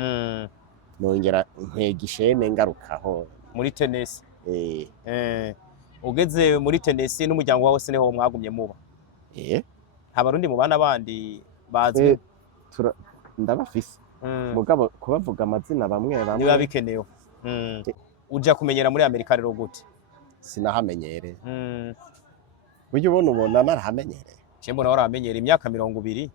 Nongera nkegishene ngarukaho. Muri Tennessee. Ugeze muri Tennessee n'umuryango wawe se neho mwagumye muba. Habarundi mu bana bandi bazwi. Ndabafise. Mugabo kubavuga amazina bamwe niba bikenewe. Uja kumenyera muri Amerika rero gute? Sinahamenyere. Ujye ubona narahamenyereye. Je mbona waramenyera imyaka 20.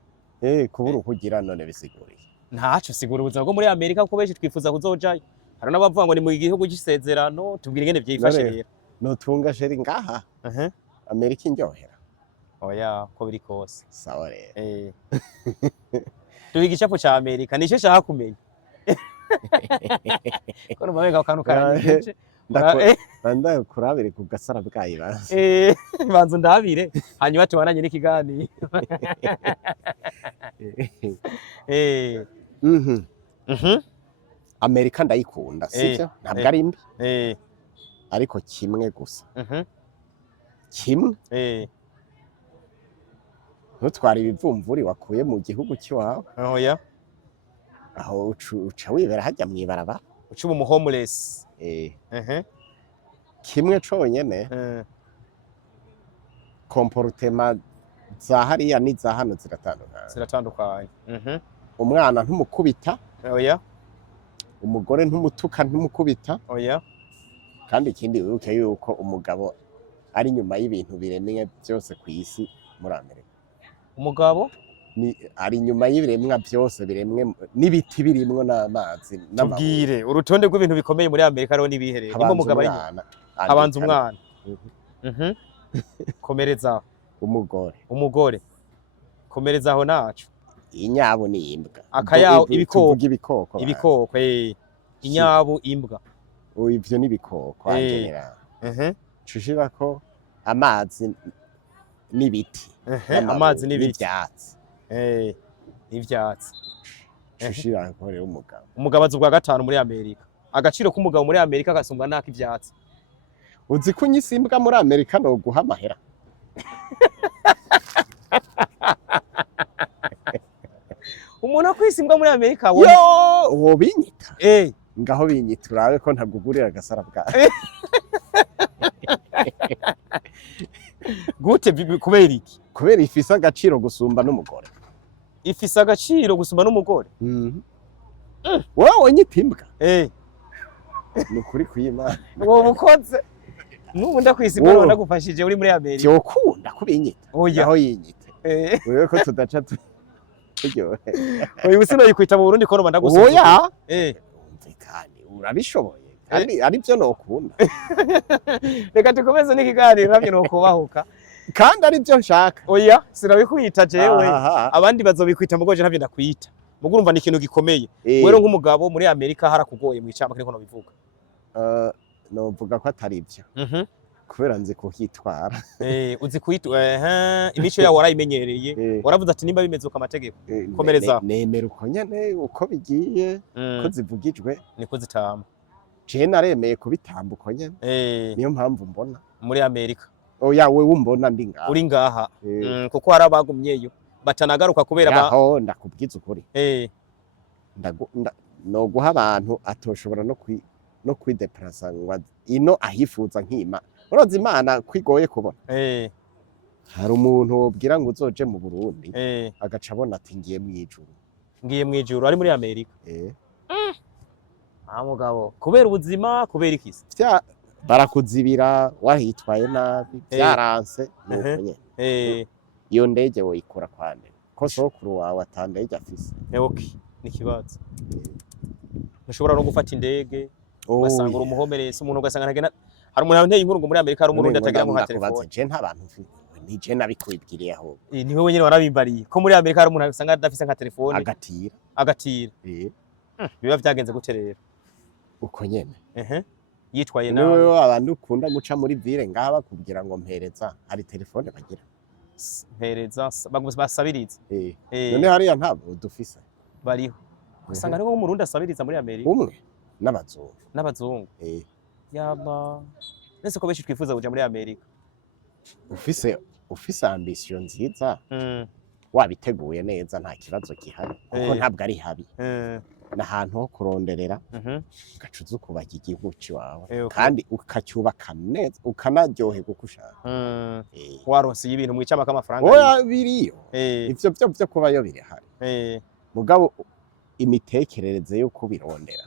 Kubura kugira none bisiguriye. Ntaco sigura ubuzima bwo muri Amerika ko beje twifuza kuzojayo. Hari n'abavuga ngo ni mu gihugu gisezerano tubwira ingene byifashe rero. Notunga sheri ngaha. Amerika injohera. Oya ko biri kose. Sawa rero. Tubiga icapo ca Amerika nico shaka kumenya. Ko rubabenga akantu karanje. Banda kurabire ku gasara bwayi bazi. Banzu ndabire hanyuma tubananye n'ikiganiro. Amerika ndayikunda sivyo ntabwo ari mbi ariko kimwe gusa kimwe ntutwara ibivumvuri wakuye mu gihugu cy'iwawe oya aho uca wibera hajya mwibaraba uca mu homeless kimwe conyene comportement za hariya n'iza hano ziratandukanye umwana ntumukubita oya umugore ntumutuka ntumukubita oya kandi ikindi wibuke yuko umugabo ari nyuma y'ibintu biremeye byose ku isi muri Amerika umugabo ni ari nyuma y'ibiremwa byose biremwe n'ibiti birimwo n'amazi tubwire urutonde rw'ibintu bikomeye muri Amerika rero nibihereye nimba umugabo ari abanza umwana komereza umugore komereza aho naco inyabu ni imbwa akayaho ibikoko inyabu imbwa ivyo ni ibikoko angenera cushirako amazi n'ibiti amazi n'ibiti n'ivyatsi cushirako rero umugabo azi ubwa gatanu muri Amerika agaciro k'umugabo muri Amerika gasumba n'ak'ivyatsi uzi ko unyise imbwa muri Amerika no guha amahera umuntu akwise imbwa muri Amerika wo binyita ngaho binyita urabe ko ntagugurira agasara bwawe gute kubera iki kubera ifise agaciro gusumba n'umugore ifise agaciro gusumba n'umugore wowe nyita imbwa ni ukuri kw'Imana wowe ukoze n'ubu ndakwise imbwa none ndagufashije uri muri Amerika cyokunda kubinyita aho yinyita wewe ko tudaca uyu musino yikwita mu Burundi ko no ndagusubira oya umvikane urabishoboye kandi ari byo nokunda reka tukomeze n'ikiganiro nabyo nokubahuka kandi ari byo nshaka oya sinabikwita jewe abandi bazobikwita mugoje ntabyo ndakwita mugo urumva ni ikintu gikomeye wero nk'umugabo muri Amerika harakugoye mu icamba kiriko no bivuga novuga ko atari byo kubera nzi kuhitwara uzi kuhitwara imico yawe warayimenyereye waravuze ati nimba bimeze uko amategeko komereza nemera uko nyene uko bigiye ko zivugijwe niko zitamba je naremeye kubitamba uko nyene niyo mpamvu mbona muri Amerika oya wewe umbona ndi ngaha uri ngaha kuko hari abagumyeyo batanagaruka kubera yaho ndakubwiza ukuri no guha abantu atoshobora no kwideplasa ngo ino ahifuza nkima urazi Imana kwigoye kubona hari umuntu wobwira ngo uzoje mu Burundi agaca abona ati ngiye mwijuru ari muri Amerika mugabo kubera ubuzima kubera ikisi barakuzibira wahitwaye nabi byaranse nuko nyene iyo ndege woyikura kwande ko sokuru wawe atandege afise okay ni kibazo ushobora no gufata indege ugasanga uri umuhomerese umuntu ugasanga ntagena hari umuntu nteye inkuru ngo muri Amerika hari umurundi atagira ngo nka telefone je nta bantu ni je nabikwibwiriye aho ni wewe nyene warabimbariye ko muri Amerika hari umuntu usanga adafise nka telefone agatira biba vyagenze gute rero uko nyene yitwaye nawe wewe abantu ukunda guca muri ville ngaha bakubwira ngo mpereza hari telefone bagira mpereza basabiriza none hariya ntabwo dufise bariho usanga ari nko mu Burundi asabiriza muri Amerika umwe n'abazungu yaba nese ko beshi twifuza kuja muri Amerika ufise ambition nziza wabiteguye neza nta kibazo gihari kuko ntabwo ari habi n'ahantu ho kuronderera ugacuza ukubaka igihugu ciwawe kandi ukacyubaka neza ukanaryoherwa uko ushaka waronse ibintu mwicama k'amafaranga oya biriyo ivyo byo kubayo biri hari mugabo imitekerereze yo kubirondera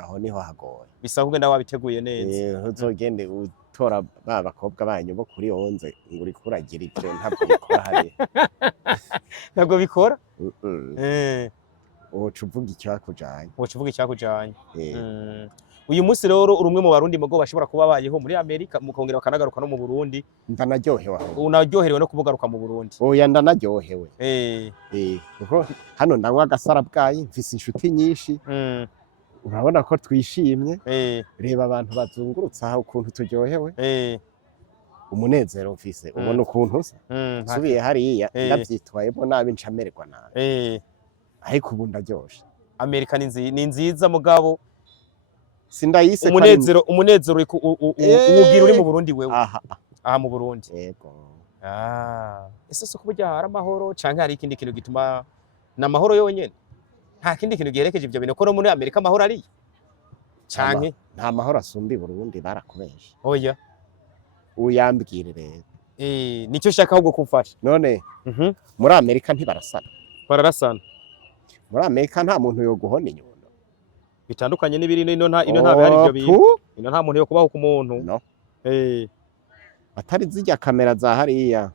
aho niho hagoye bisaba kugenda wabiteguye neza uzogende utora ba bakobwa banyu bo kuri 11 ngo uri kuragira ivyo ntabwo bikora hari ntabwo bikora uvuga icyakujanye uyu munsi rero urumwe mu barundi mugo bashobora kuba bayeho muri Amerika mukongera bakanagaruka no mu Burundi ndanaryohewe unaryoherewe no kubugaruka mu Burundi oya ndanaryohewe kuko hano ndanywa agasara bwayi mfise inshuti nyinshi urabona ko twishimye reba abantu bazungurutse aho ukuntu turyohewe umunezero mfise ubona ukuntu usa subiye hariya ndavyitwayemo nabi ncamererwa nabi ariko ubu ndaryoshe Amerika ni nziza mugabo sindayise umunezero uwugira uri mu Burundi wewe aha mu Burundi yego ese so kubujya hari amahoro canke hari ikindi kintu gituma na mahoro yonyene nta kindi kintu giherekeje ivyo bintu ko no muri Amerika amahoro ari canke nta mahoro asumbi Burundi barakubesha oya uyambwire rero nicyo shaka ahubwo kumfasha none muri Amerika ntibarasana bararasana muri Amerika nta muntu yo guhona inyundo bitandukanye n'ibiri ino nta bihari ibyo bintu ino nta muntu yo kubaho ku muntu no atari zijya kamera za hariya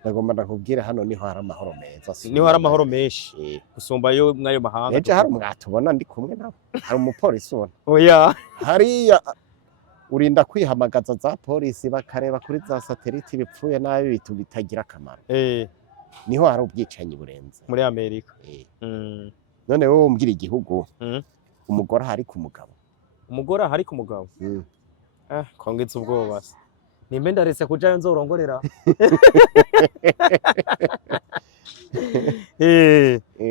ndagomba ndakubwira hano niho hari amahoro meza niho hari amahoro menshi gusumba yo mwayo mahanga eje hari umwatubona ndi kumwe nabo hari umupolisi ubona oya hariya urinda kwihamagaza za polisi bakareba kuri za satelite bipfuye nabi bitu bitagira akamaro niho hari ubwicanyi burenze muri Amerika. None wowe umbwira igihugu umugore ahari ku mugabo, umugore ahari ku mugabo kongetse ubwoba nimbe ndaretse kujayo nzorongorera.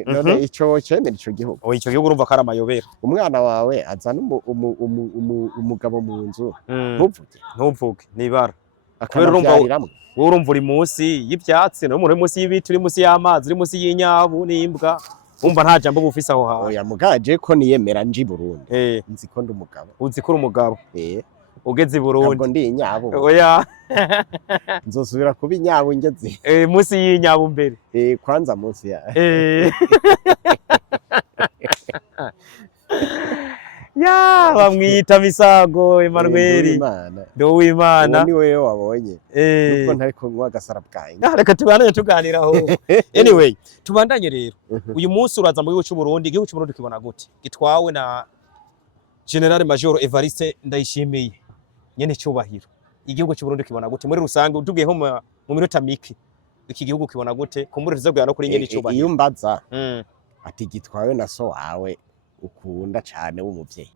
None ico cemera ico gihugu, ico gihugu urumva ko ari amayobera. Umwana wawe azana umugabo mu nzu ntuvuge nibara kubera urumva uri munsi y'ivyatsi no muri munsi y'ibiti uri munsi y'amazi uri munsi y'inyabu n'imbwa umva nta jambo bufise aho hawe. Oya mugaje ko niyemera nji Burundi nzi ko ndi umugabo. Uzi ko uri umugabo ugeze i Burundi ntabwo ndi inyabu. Oya nzosubira kuba inyabu ngeze munsi y'inyabu mbere kwanza munsi ya ya bamwita Misago Emmanuel ndo w'Imana ni wewe wabonye nuko ntari kunywa agasara bwaye. Reka tubandanye tuganiraho. Anyway tubandanye rero uyu munsi uraza mu gihugu cy'u Burundi. Igihugu cy'u Burundi kibona gute gitwawe na General Major Evariste Ndayishimiye nyene cyubahiro. Igihugu cy'u Burundi kibona gute muri rusange utugiye mu minota miki iki gihugu kibona gute kumuri tuzabwira no kuri nyene cyubahiro. Iyo mbaza ati gitwawe na so wawe ukunda cyane w'umuvyeyi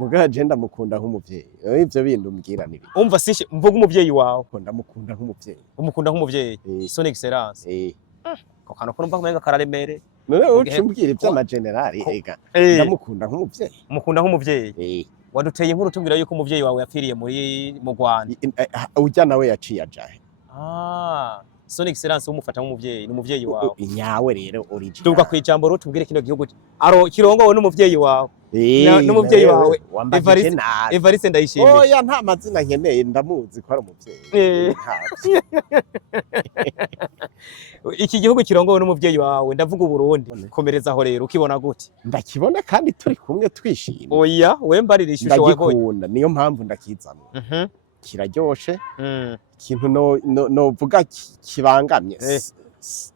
mugaje ndamukunda nk'umuvyeyi. Ivyo bindi umbwira nibi umva sishe mvuga umuvyeyi wawe ndamukunda nk'umuvyeyi. Umukunda nk'umuvyeyi son excellence ko kana ko numva kumenga kararemere. None ucimbwira ivy'ama general ega ndamukunda nk'umuvyeyi. Umukunda nk'umuvyeyi waduteye inkuru tubwira yuko umuvyeyi wawe yapfiriye mu Rwanda. Ujya nawe yaciye ajahe son excellence umufata nk'umuvyeyi ni umuvyeyi wawe nyawe rero original. Tuvuga ku ijambo ro tubwire kino gihugu kirongowe n'umuvyeyi wawe n'umuvyeyi wawe Evariste Ndayishimiye. Oya nta mazina nkeneye ndamuzi ko ari umuvyeyi. Iki gihugu kirongowe n'umuvyeyi wawe ndavuga Burundi. Komereza aho rero ukibona gute? Ndakibona kandi turi kumwe twishimye. Oya wembarira ishusho wagoye. Ndagikunda niyo mpamvu ndakizana. Kiraryoshe ikintu no vuga kibangamye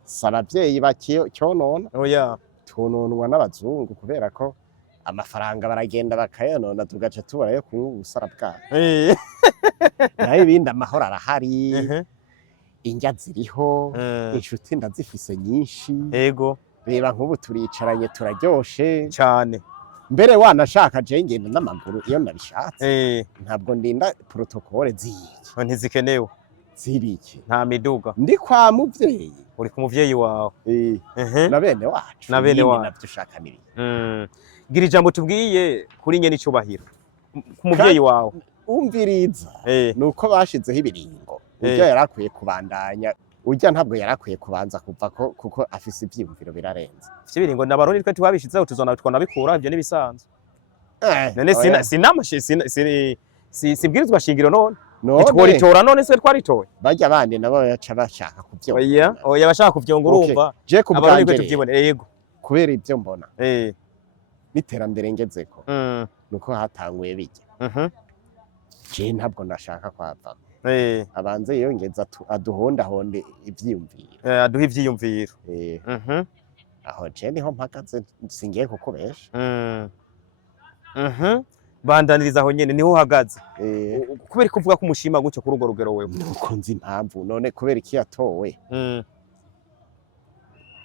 sabavyeyi bacyonona. Oya tunonwa n'abazungu kubera ko amafaranga baragenda bakayonona tugaca tubara yo kunywa ubusara bwabo. Naho ibindi amahoro arahari injya ziriho inshuti ndazifise nyinshi. Yego reba nk'ubu turicaranye turaryoshe cyane mbere wanashaka je ngenda n'amaguru iyo nabishatse ntabwo ndinda protocole ziki ntizikenewe zibiki nta miduga ndi kwa muvyeyi. Uri ku muvyeyi wawe na bene wacu navyo ushaka nibiki. Gira ijambo tubwiye kuri nyene icubahiro ku muvyeyi wawe. Umviriza nuko bashizeho ibiringo urya yarakwiye kubandanya urya ntabwo yarakwiye kubanza kuva kuko afise ivyiyumviro birarenze. Ibiringo n'abarundi twe twabishizeho tuzona twanabikura ivyo nibisanzwe. None sibwirizwa shingiro none tworitora none se twaritoye bajya abandi nabo baca bashaka kuvyonga. Oya bashaka kuvyonga urumva je abarundi twe tuvyibonera. Yego kubera ivyo mbona n'iterambere ngezeko nuko hatanguye bijya je ntabwo nashaka kwava abanze yongeza aduhondahonde ivyiyumviro aduha ivyiyumviro. aho je niho mpagaze singiye kukubesha. Bandaniriza aho nyene niho uhagaze kubera ko uvuga ko umushima gutyo kuri urwo rugero wewe. Nuko nzi impamvu none kubera iki yatowe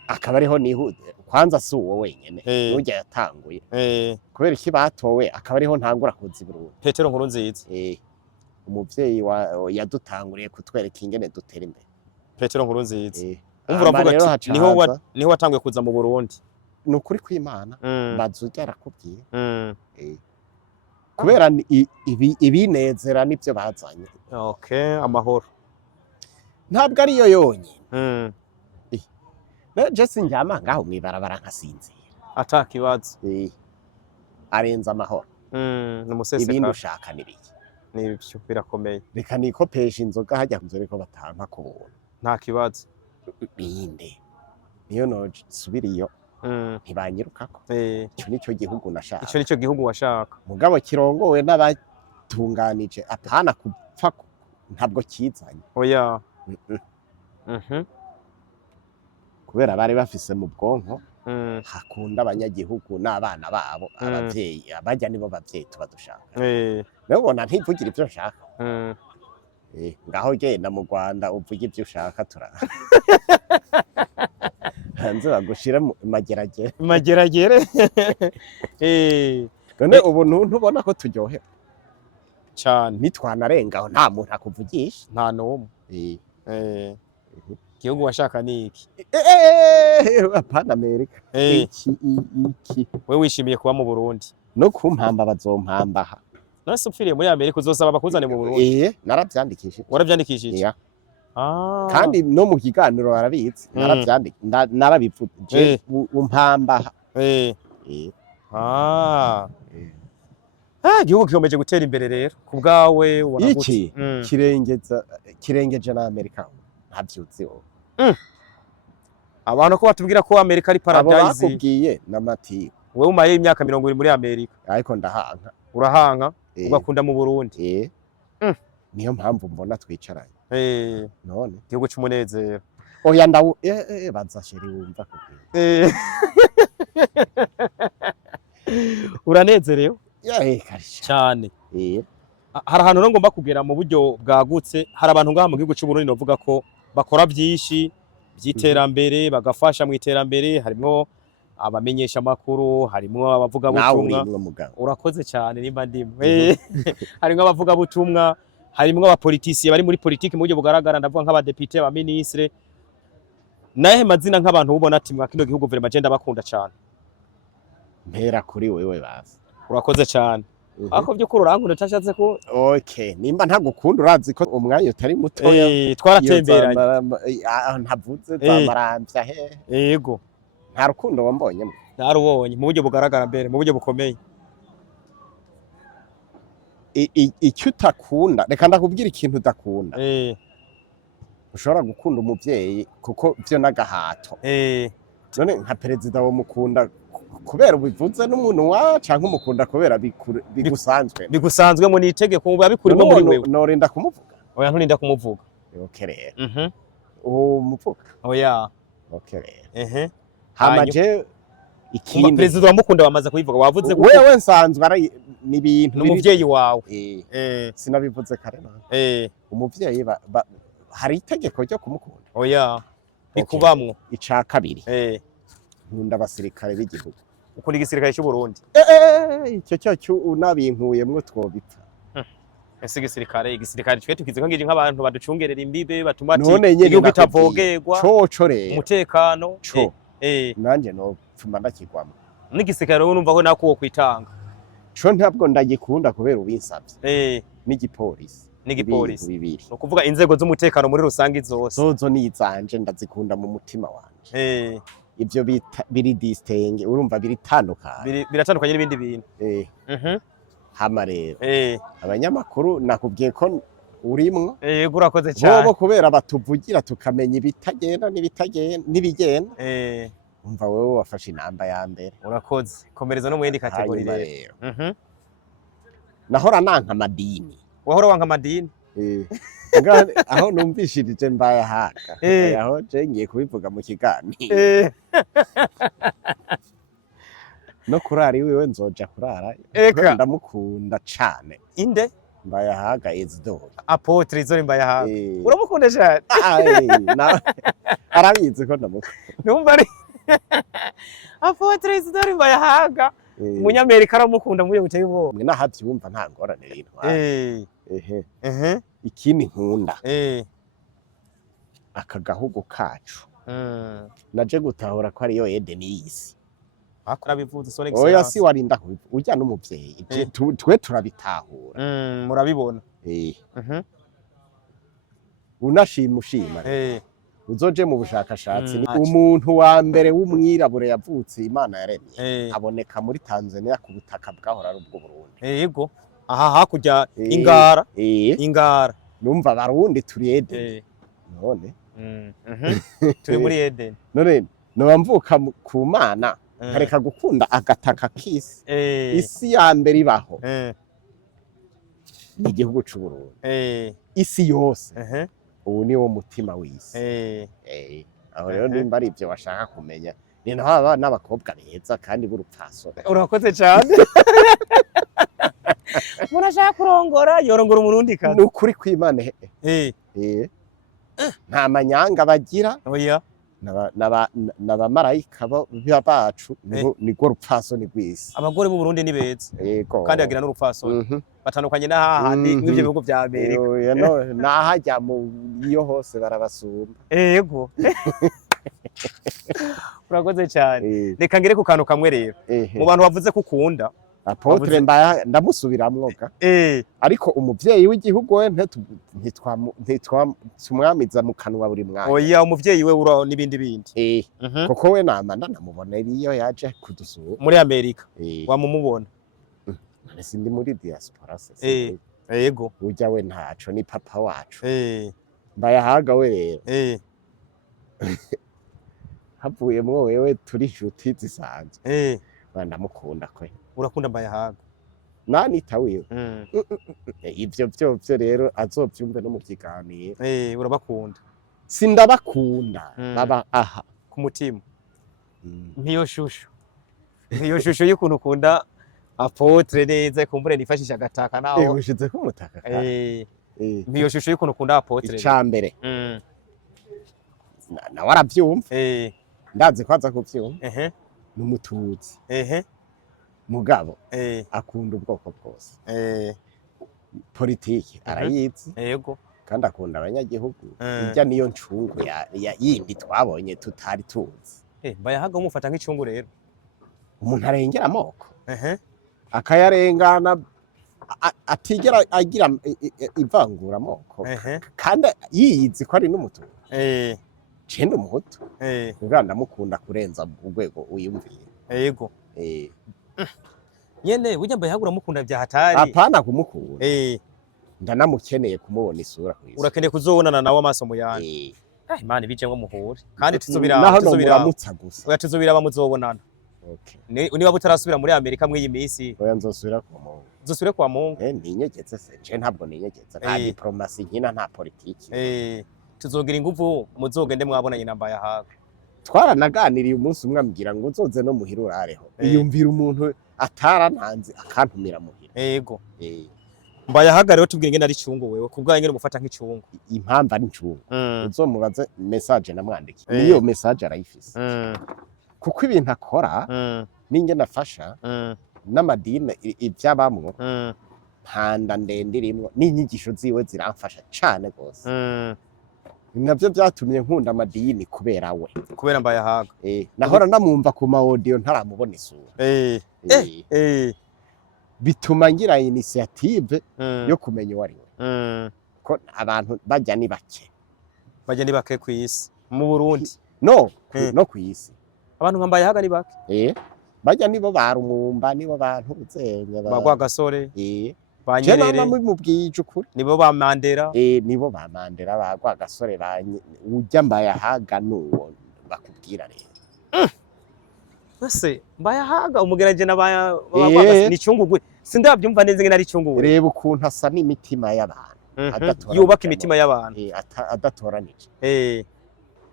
akaba ariho nihude kwanza si uwo wenyene n'urya yatanguye kubera iki batowe akaba ariho ntangura kuza i Burundi. Petero Nkurunziza umuvyeyi yadutanguriye kutwereka ingene dutera imbere. Petero Nkurunziza umva uravuga ati niho watanguye kuza mu Burundi. Nukuri kw'Imana bazurya arakubwiye kubera ibinezera nivyo bazanye. Amahoro ntabwo ariyo yonyine. Je sinjyama ngaho mwibarabara nkasinzira atakibazo arenza amahoro. Ibindi ushaka nibiki nibyo birakomeye. Reka nikopesha inzoga hajya kuzoreko batampa ku buntu nta kibazo. Binde niyo nosubira iyo ntibanyirukako. Ico nico gihugu nashaka. Ico nico gihugu washaka mugabo kirongowe n'abatunganije apana kupfa ntabwo kizanye. Oya kubera bari bafise mu bwonko hakunda abanyagihugu n'abana babo abavyeyi abarya nibo bavyeyi tuba dushaka rero ubona ntivugira ivyo nshaka ngaho genda mu Rwanda uvuge ivyo ushaka hanze bagushira mu mageragere none ubu ntubona ko turyohewe cane nitwanarengaho nta muntu akuvugisha nta n'umwe igihugu washaka ni iki apana Amerika iki wewe wishimiye kuba mu Burundi no kumpamba bazompambaha nase upfiriye muri Amerika uzosaba bakuzane mu Burundi naravyandikishije waravyandikishije kandi no mu kiganiro barabizi narabivuze umpambaha igihugu kiyomeje gutera imbere rero ku bwawe ubona iki kirengeje na Amerika ntavyuzi wowe abantu ko batubwira ko Amerika ari paradise abo bakubwiye n'amatiyo wewe umaye imyaka 20 muri Amerika ariko ndahanka urahanka ugakunda mu Burundi niyo mpamvu mbona twicaranye none igihugu c'umunezero oya ndawu bazasheri wumva kubwira uranezerewe cyane hari ahantu no ngomba kugera mu buryo bwagutse hari abantu ngaha mu gihugu cy'u Burundi novuga ko bakora byinshi by'iterambere bagafasha mu iterambere harimo abamenyesha makuru harimo abavuga butumwa urakoze cyane nimba ndimwe harimo abavuga butumwa harimo abapoliticiye bari muri politiki mu buryo bugaragara ndavuga nk'abadepite abaministre nahe mazina nk'abantu ubona ati mwa kino gihugu vraiment agenda bakunda cyane mpera kuri wewe basi urakoze cyane ako byukuri urankunda utashatse ko nimba ntagukunda urazi ko umwanya utari muto twaratemberanye ntavuze zamarambya yego nta rukundo wambonye ntarubonye mu buryo bugaragara mbere mu buryo bukomeye icyo utakunda reka ndakubwira ikintu udakunda ushobora gukunda umuvyeyi kuko byo n'agahato none nka perezida wo mukunda kubera ubivuze n'umuntu wa canke umukunda kubera bigusanzwe mu nitegeko uba bikurimo muri wewe norinda kumuvuga oya nturinda kumuvuga rero umuvuga oya rero hamaje ikindi perezida wamukunda bamaze kubivuga wavuze ko wewe nsanzwe ari nibintu n'umuvyeyi wawe sinabivuze kare none umuvyeyi hari itegeko ryo kumukunda oya bikubamwo ica kabiri nkunda abasirikare b'igihugu ukunda igisirikare cy'u Burundi icyo cyo unabinkuyemwo twobipfa ese igisirikare twe tukize nk'ingije nk'abantu baducungerera imbibe batuma ati igihugu kitavogerwa coco rero umutekano nanje no pfuma ndakigwamo n'igisirikare wowe numva ko nako wo kwitanga co ntabwo ndagikunda kubera ubinsavye n'igipolisi bibiri no kuvuga inzego z'umutekano muri rusangi zose zozo nizanje ndazikunda mu mutima wanje ivyo biri distingue urumva biratandukanye n'ibindi bintu hama rero abanyamakuru nakubwiye ko urimwo yego urakoze cyane bobo kubera batuvugira tukamenya ibitagenda n'ibigenda umva wewe wafashe inamba ya mbere urakoze komereza no mu yindi kategori rero nahora nanka amadini wahora wanka amadini aho numvishirije mbaye haka aho je ngiye kubivuga mu kiganiro no kurara iwiwe nzoja kurara ndamukunda cane inde mbaye haga Isidore Apotre Isidore mbaye haga uramukunda cyane arabizi ko ndamukunda numva ari Apotre Isidore mbaye haga umunyamerika aramukunda mu buryo buteye ubwoba mwe nahavyumva nta ngorane rintwara ikindi nkunda aka gahugu kacu naje gutahura ko ariyo Eden y'isi akora bivuze sone oya si warinda ujya n'umuvyeyi twe turabitahura murabibona unashima uzoje mu bushakashatsi umuntu wa mbere w'umwirabure yavutse Imana yaremye aboneka muri Tanzania ku butaka bwahora ari ubwo Burundi yego aha hakurya ingara numva barundi turi Eden none turi muri Eden none no mvuka ku Mana kareka gukunda agataka k'isi isi ya mbere ibaho ni igihugu c'u Burundi isi yose ubu ni wo mutima w'isi aho rero nimba ari ibyo washaka kumenya ni naho n'abakobwa beza kandi b'urupfasoni. Urakoze cyane. Murashaka kurongora yorongora umurundi kazi. Ni ukuri kw'Imana nta manyanga bagira. Oya. N'abamarayika bacu nirwo rupfasoni rw'isi. Abagore b'u Burundi ni beza. Yego. Kandi bagira n'urupfasoni. Batandukanye n'ahandi nk'ivyo bihugu vya Amerika. N'ahajya iyo hose barabasumba. Yego. Urakoze cyane. Reka ngere ku kantu kamwe rero. Mu bantu bavuze ko ukunda Apotre ndamusubiramwo ga. Ariko umuvyeyi w'igihugu we ntitwamwamiza mu kanwa buri mwanya. Oya umuvyeyi we ura n'ibindi bindi. Koko we namanda namubonera iyo yaje kudusura. Muri Amerika. Wamumubona. Sindi muri diaspora se. Yego. Ujya we ntaco ni papa wacu. Mbayahaga we rero. Havuyemwo wewe turi inshuti zisanzwe. Ndamukunda kwe. Urakunda Mbayahaga? Nanita wiwe. Ivyo vyovyo rero azovyumve no mu kiganiro. Urabakunda? Sindabakunda baba aha ku mutima. Nkiyo shusho. Nkiyo shusho y'ukuntu ukunda Apotre neza kumbure nifashisha agataka naho. Ushize ko mutaka. Nkiyo shusho y'ukuntu ukunda Apotre. Icambere. Na waravyumva? Ndazi kwaza kuvyumva. N'umutuzi. Mugabo akunda ubwoko bwose. Politiki arayizi. Yego. Kandi akunda abanyagihugu. Ijya niyo ncungu ya yindi twabonye tutari tuzi. Mbayahaga umufata nk'icungu rero. Umuntu arengera amoko. Akayarengana atigera agira ivangura amoko. Kandi yiyizi ko ari n'umutu. Cende umuhutu. Uganda mukunda kurenza urwego uyumviye. Yego. Nyene burya Mbayahaga uramukunda vya hatari. Apana kumukunda. Ndanamukeneye kumubona isura kwisi. Urakeneye kuzobonana nawe amaso mu yandi. Imana ibijemwe muhure. Kandi tuzobira gusa. Tuzobira bamuzobonana. Niba butarasubira muri Amerika mw'iyi minsi. Oya nzosubira kwa Mungu. Nzosubira kwa Mungu. Ninyegetse se. Je ntabwo ninyegetse. Nta diplomasi nkina nta politiki. Tuzogira inguvu muzogende mwabonanye na Mbayahaga. Twaranaganiriye umunsi umwe ambwira ngo uzoze no muhira urareho. Iyumvira umuntu atarantanze akantumira muhira. Yego. Mbayahaga rero tubwire ngene ari cungu wewe kubwaye ngene gufata nk'icungu. Impamvu ari ncungu. Uzomubaze message namwandiki. Niyo message arayifise. Kuko ibintu akora ninge nafasha n'amadini ivyabamwo ntanda ndendirimwo n'inyigisho ziwe ziramfasha cane gose. Navyo byatumye nkunda amadini kubera we. Kubera Mbayahaga. Nahora namwumva ku ma audio ntaramubona isura. Bituma ngira initiative yo kumenya uwo ari we. Ko abantu bajya ni bake. Bajya ni bake kw'isi. Mu Burundi. No kw'isi. Abantu nka Mbayahaga ni bake. Bajya nibo barumumba nibo bantu uzenya bagwa gasore. Banyerere. Jana mubwije ukuri. Nibo ba Mandela. Nibo ba Mandela bagwa gasore ujya Mbayahaga nuwo bakubwira rero. Ese Mbayahaga umugeraje n'abagwa ni cungugwe. Sindabyumva neza ngene ari cungugwe. Reba ukuntu asa n'imitima y'abantu. Yubaka imitima y'abantu. Adatoranije.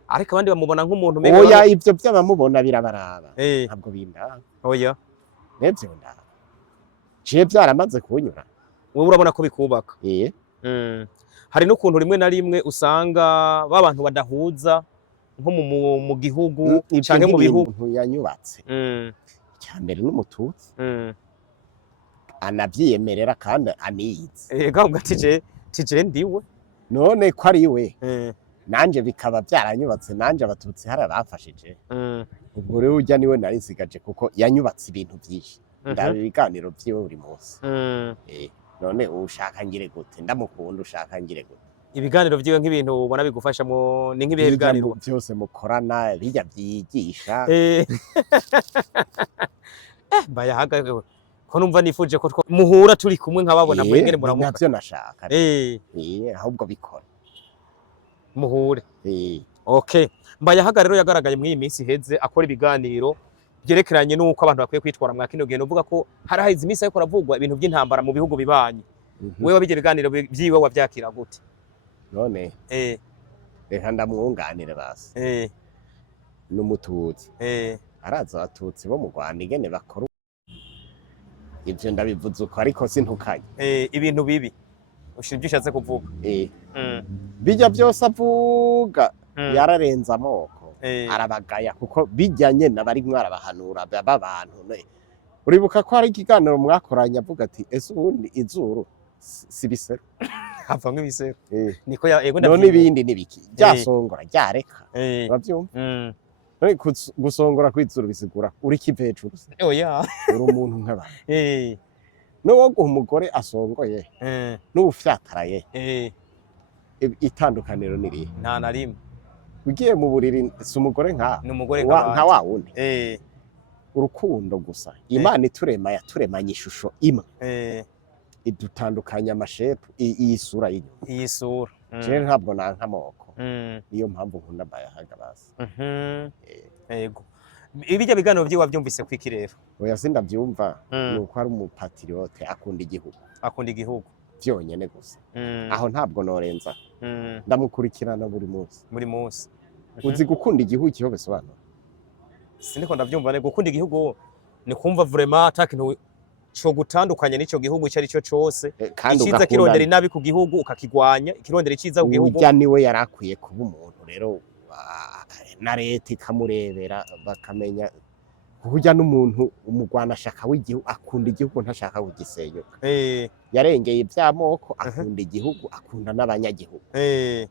Ariko abandi bamubona nk'umuntu mega. Oya ivyo by'abamubona birabaraba. Ntabwo binda. Oya. Nevyo ndaba. Je byaramaze kunyura. Wowe urabona ko bikubaka. Hari n'ukuntu rimwe na rimwe usanga babantu badahuza nko mu gihugu canke mu bihugu yanyubatse. Cyambere n'umututsi. Anavyiyemerera kandi aniyize. Gavuga tije ndiwe. None ko ari we. Nanje bikaba byaranyubatse nanje abatutsi hari abafashije. Ubwo rero ujya niwe nari nsigaje kuko yanyubatse ibintu byinshi. Ndabe ibiganiro byiwe buri munsi. None ushaka ngire gute ndamukunda ushaka ngire gute. Ibiganiro byiwe nk'ibintu ubona bigufashamo ni nk'ibihe biganiro byose mukorana bijya byigisha. Mbayahaga ko numva nifuje ko muhura turi kumwe nkababona muri ngene muramuka. Navyo nashaka. Ahubwo bikora. Muhure. Okay. Mbayahaga rero yagaragaye muri iyi minsi heze akora ibiganiro byerekeranye nuko abantu bakwiye kwitwara mwa kino gihe novuga ko hari hahize iminsi ariko ravugwa ibintu by'intambara mu bihugu bibanye. Wewe bije biganiro byiwe wavyakira gute? None reka ndamwunganire basi. n'umututsi araza abatutsi bo mu Rwanda ingene bakora ivyo ndabivuze uko ariko sintukanye ibintu bibi ushira ibyo ushatse kuvuga bijya byose avuga yararenza amoko arabagaya kuko bijyanye n'abarimwo arabahanura b'abantu uribuka ko hari ikiganiro mwakoranye avuga ati ese ubundi izuru si biseru hava nk'ibisero niko yego none ibindi nibiki byasongora ryareka bavyumva gusongora kw'izuru bisigura uri kivejuru oya uri umuntu nk'abantu no guha umugore asongoye n'ubufyataraye itandukaniro niri nta na rimwe ugiye mu buriri si umugore n'umugore nka wa wundi urukundo gusa Imana iturema yaturemanye ishusho imwe idutandukanya amashepu iyi sura y'inyuma iyi sura je ntabwo nanka amoko niyo mpamvu nkunda Bayahaga basi yego ibijya biganiro byiwa byumvise kwiki rero oya sindavyumva nuko ari umupatriote akunda igihugu vyonyene gusa aho ntabwo norenza ndamukurikirana buri munsi uzi gukunda igihugu cyo bisobanura siniko ndavyumva ne gukunda igihugu ni kumva vraiment atakintu cyo gutandukanya n'ico gihugu cyari cyo cyose iciza kirondera inabi ku gihugu ukakigwanya ikirondera iciza ku gihugu urya niwe yarakwiye kuba umuntu rero na leta ikamurebera bakamenya kurya n'umuntu umugwana ashaka w'igihugu akunda igihugu ntashaka kugisenyuka yarengeye ivy'amoko akunda igihugu akunda n'abanyagihugu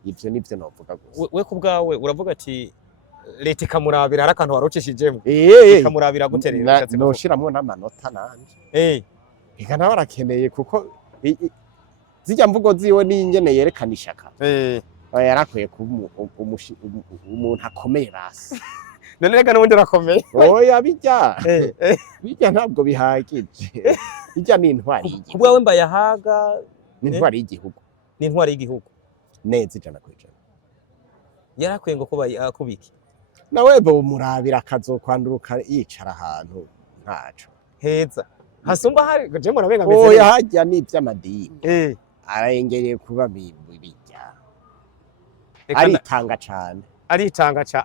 ivyo nivyo novuga gusa we kubwawe uravuga ati leta ikamurabira hari akantu warocishijemo ikamurabira guterera noshiramwo n'amanota nanje eka nawe arakeneye kuko zijya mvugo ziwe n'ingene yerekana ishaka yarakwiye kuba umuntu akomeye basi none rega n'ubundi urakomeye oya bijya ntabwo bihagije bijya ni intwari y'igihugu kubwawe Bayahaga ni intwari y'igihugu neza 100%. yarakwiye ngo kuba akubiki nawe bo murabira akazokwanduruka yicara ahantu ntaco heza hasumba hari je murabenga meze oya hajya n'ivy'amadini arengereye kuba bijya aritanga cane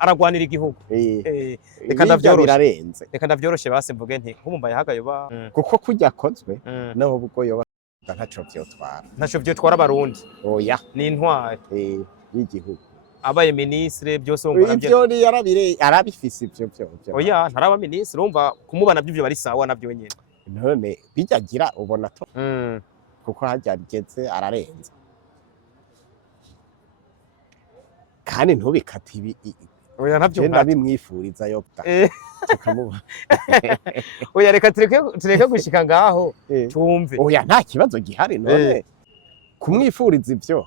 aragwanira igihugu reka ndavyoroshe reka ndavyoroshe base mvuge nti nkumumbaye hagayoba kuko kujya akozwe naho ubwo yoba ntaco vyotwara abarundi oya ni intwari y'igihugu abaye ministre byose wumva ivyo arabifise ivyo oya ntaraba ministre umva kumubana by'ivyo bari sawa navyo nyene none bijyagira ubona to kuko hajya bigeze ararenza kandi ntubikate ibi oya navyo ndabimwifuriza yo tukamuba oya reka tureke gushika ngaho tumve oya nta kibazo gihari none kumwifuriza ivyo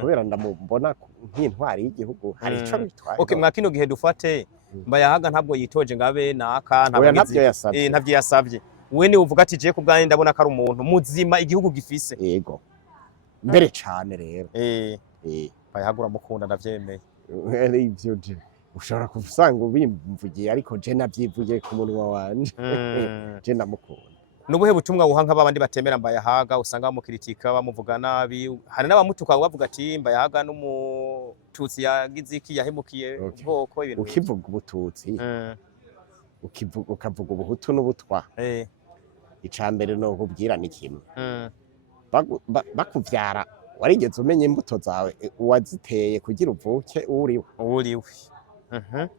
kubera ndamubona nk'intwari y'igihugu hari ico bitwaye okay mwakino gihe dufate Bayahaga ntabwo yitoje ngabe naka ntabyo yasavye we ni uvuga ati je kubwanjye ndabona ko ari umuntu muzima igihugu gifise yego mbere cane rero Bayahaga uramukunda ndavyemeye ivyo ushobora kusanga ubimvugiye ariko je navyivugiye ku munwa wanje je ndamukunda nubuhe butumwa buha nk'abandi batemera Bayahaga usanga bamukritika bamuvuga nabi hari n'abamutuka bavuga ati Bayahaga n'umututsi yagize iki yahemukiye ubwoko ibintu ukivuga ubututsi ukavuga ubuhutu n'ubutwa icambere no kubwira ni kimwe bakuvyara warigeze umenya imbuto zawe uwaziteye kugira uvuke uriwe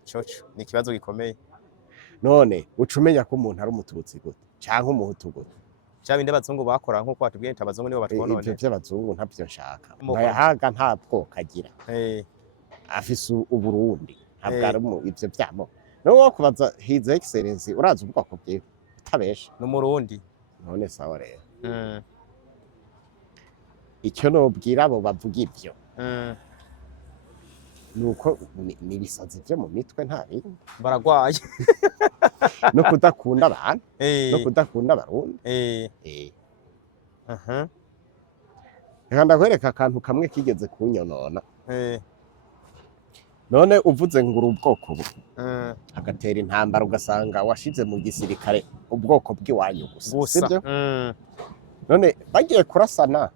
coco ni ikibazo gikomeye none ucumenya ko umuntu ari umututsi gute canke umuhutu gute cyabinde abazungu bakora nkuko batubwiye abazungu nibo batwonone ivyo by'abazungu ntavyo nshaka Bayahaga ntabwo kagira afise uburundi ntabwo ari ivyo vyamo no kubaza his excellency uraza ubwoko bwiwe utabesha n'umurundi none sawa rero icyo nobwira abo bavuga ivyo nuko nibisazi byo mu mitwe nta bindi baragwaye no kudakunda abantu no kudakunda abarundi reka ndakwereka akantu kamwe kigeze kunyonona none uvuze ngo uri ubwoko agatera intambara ugasanga washize mu gisirikare ubwoko bw'iwanyu gusa sibyo none bagiye kurasana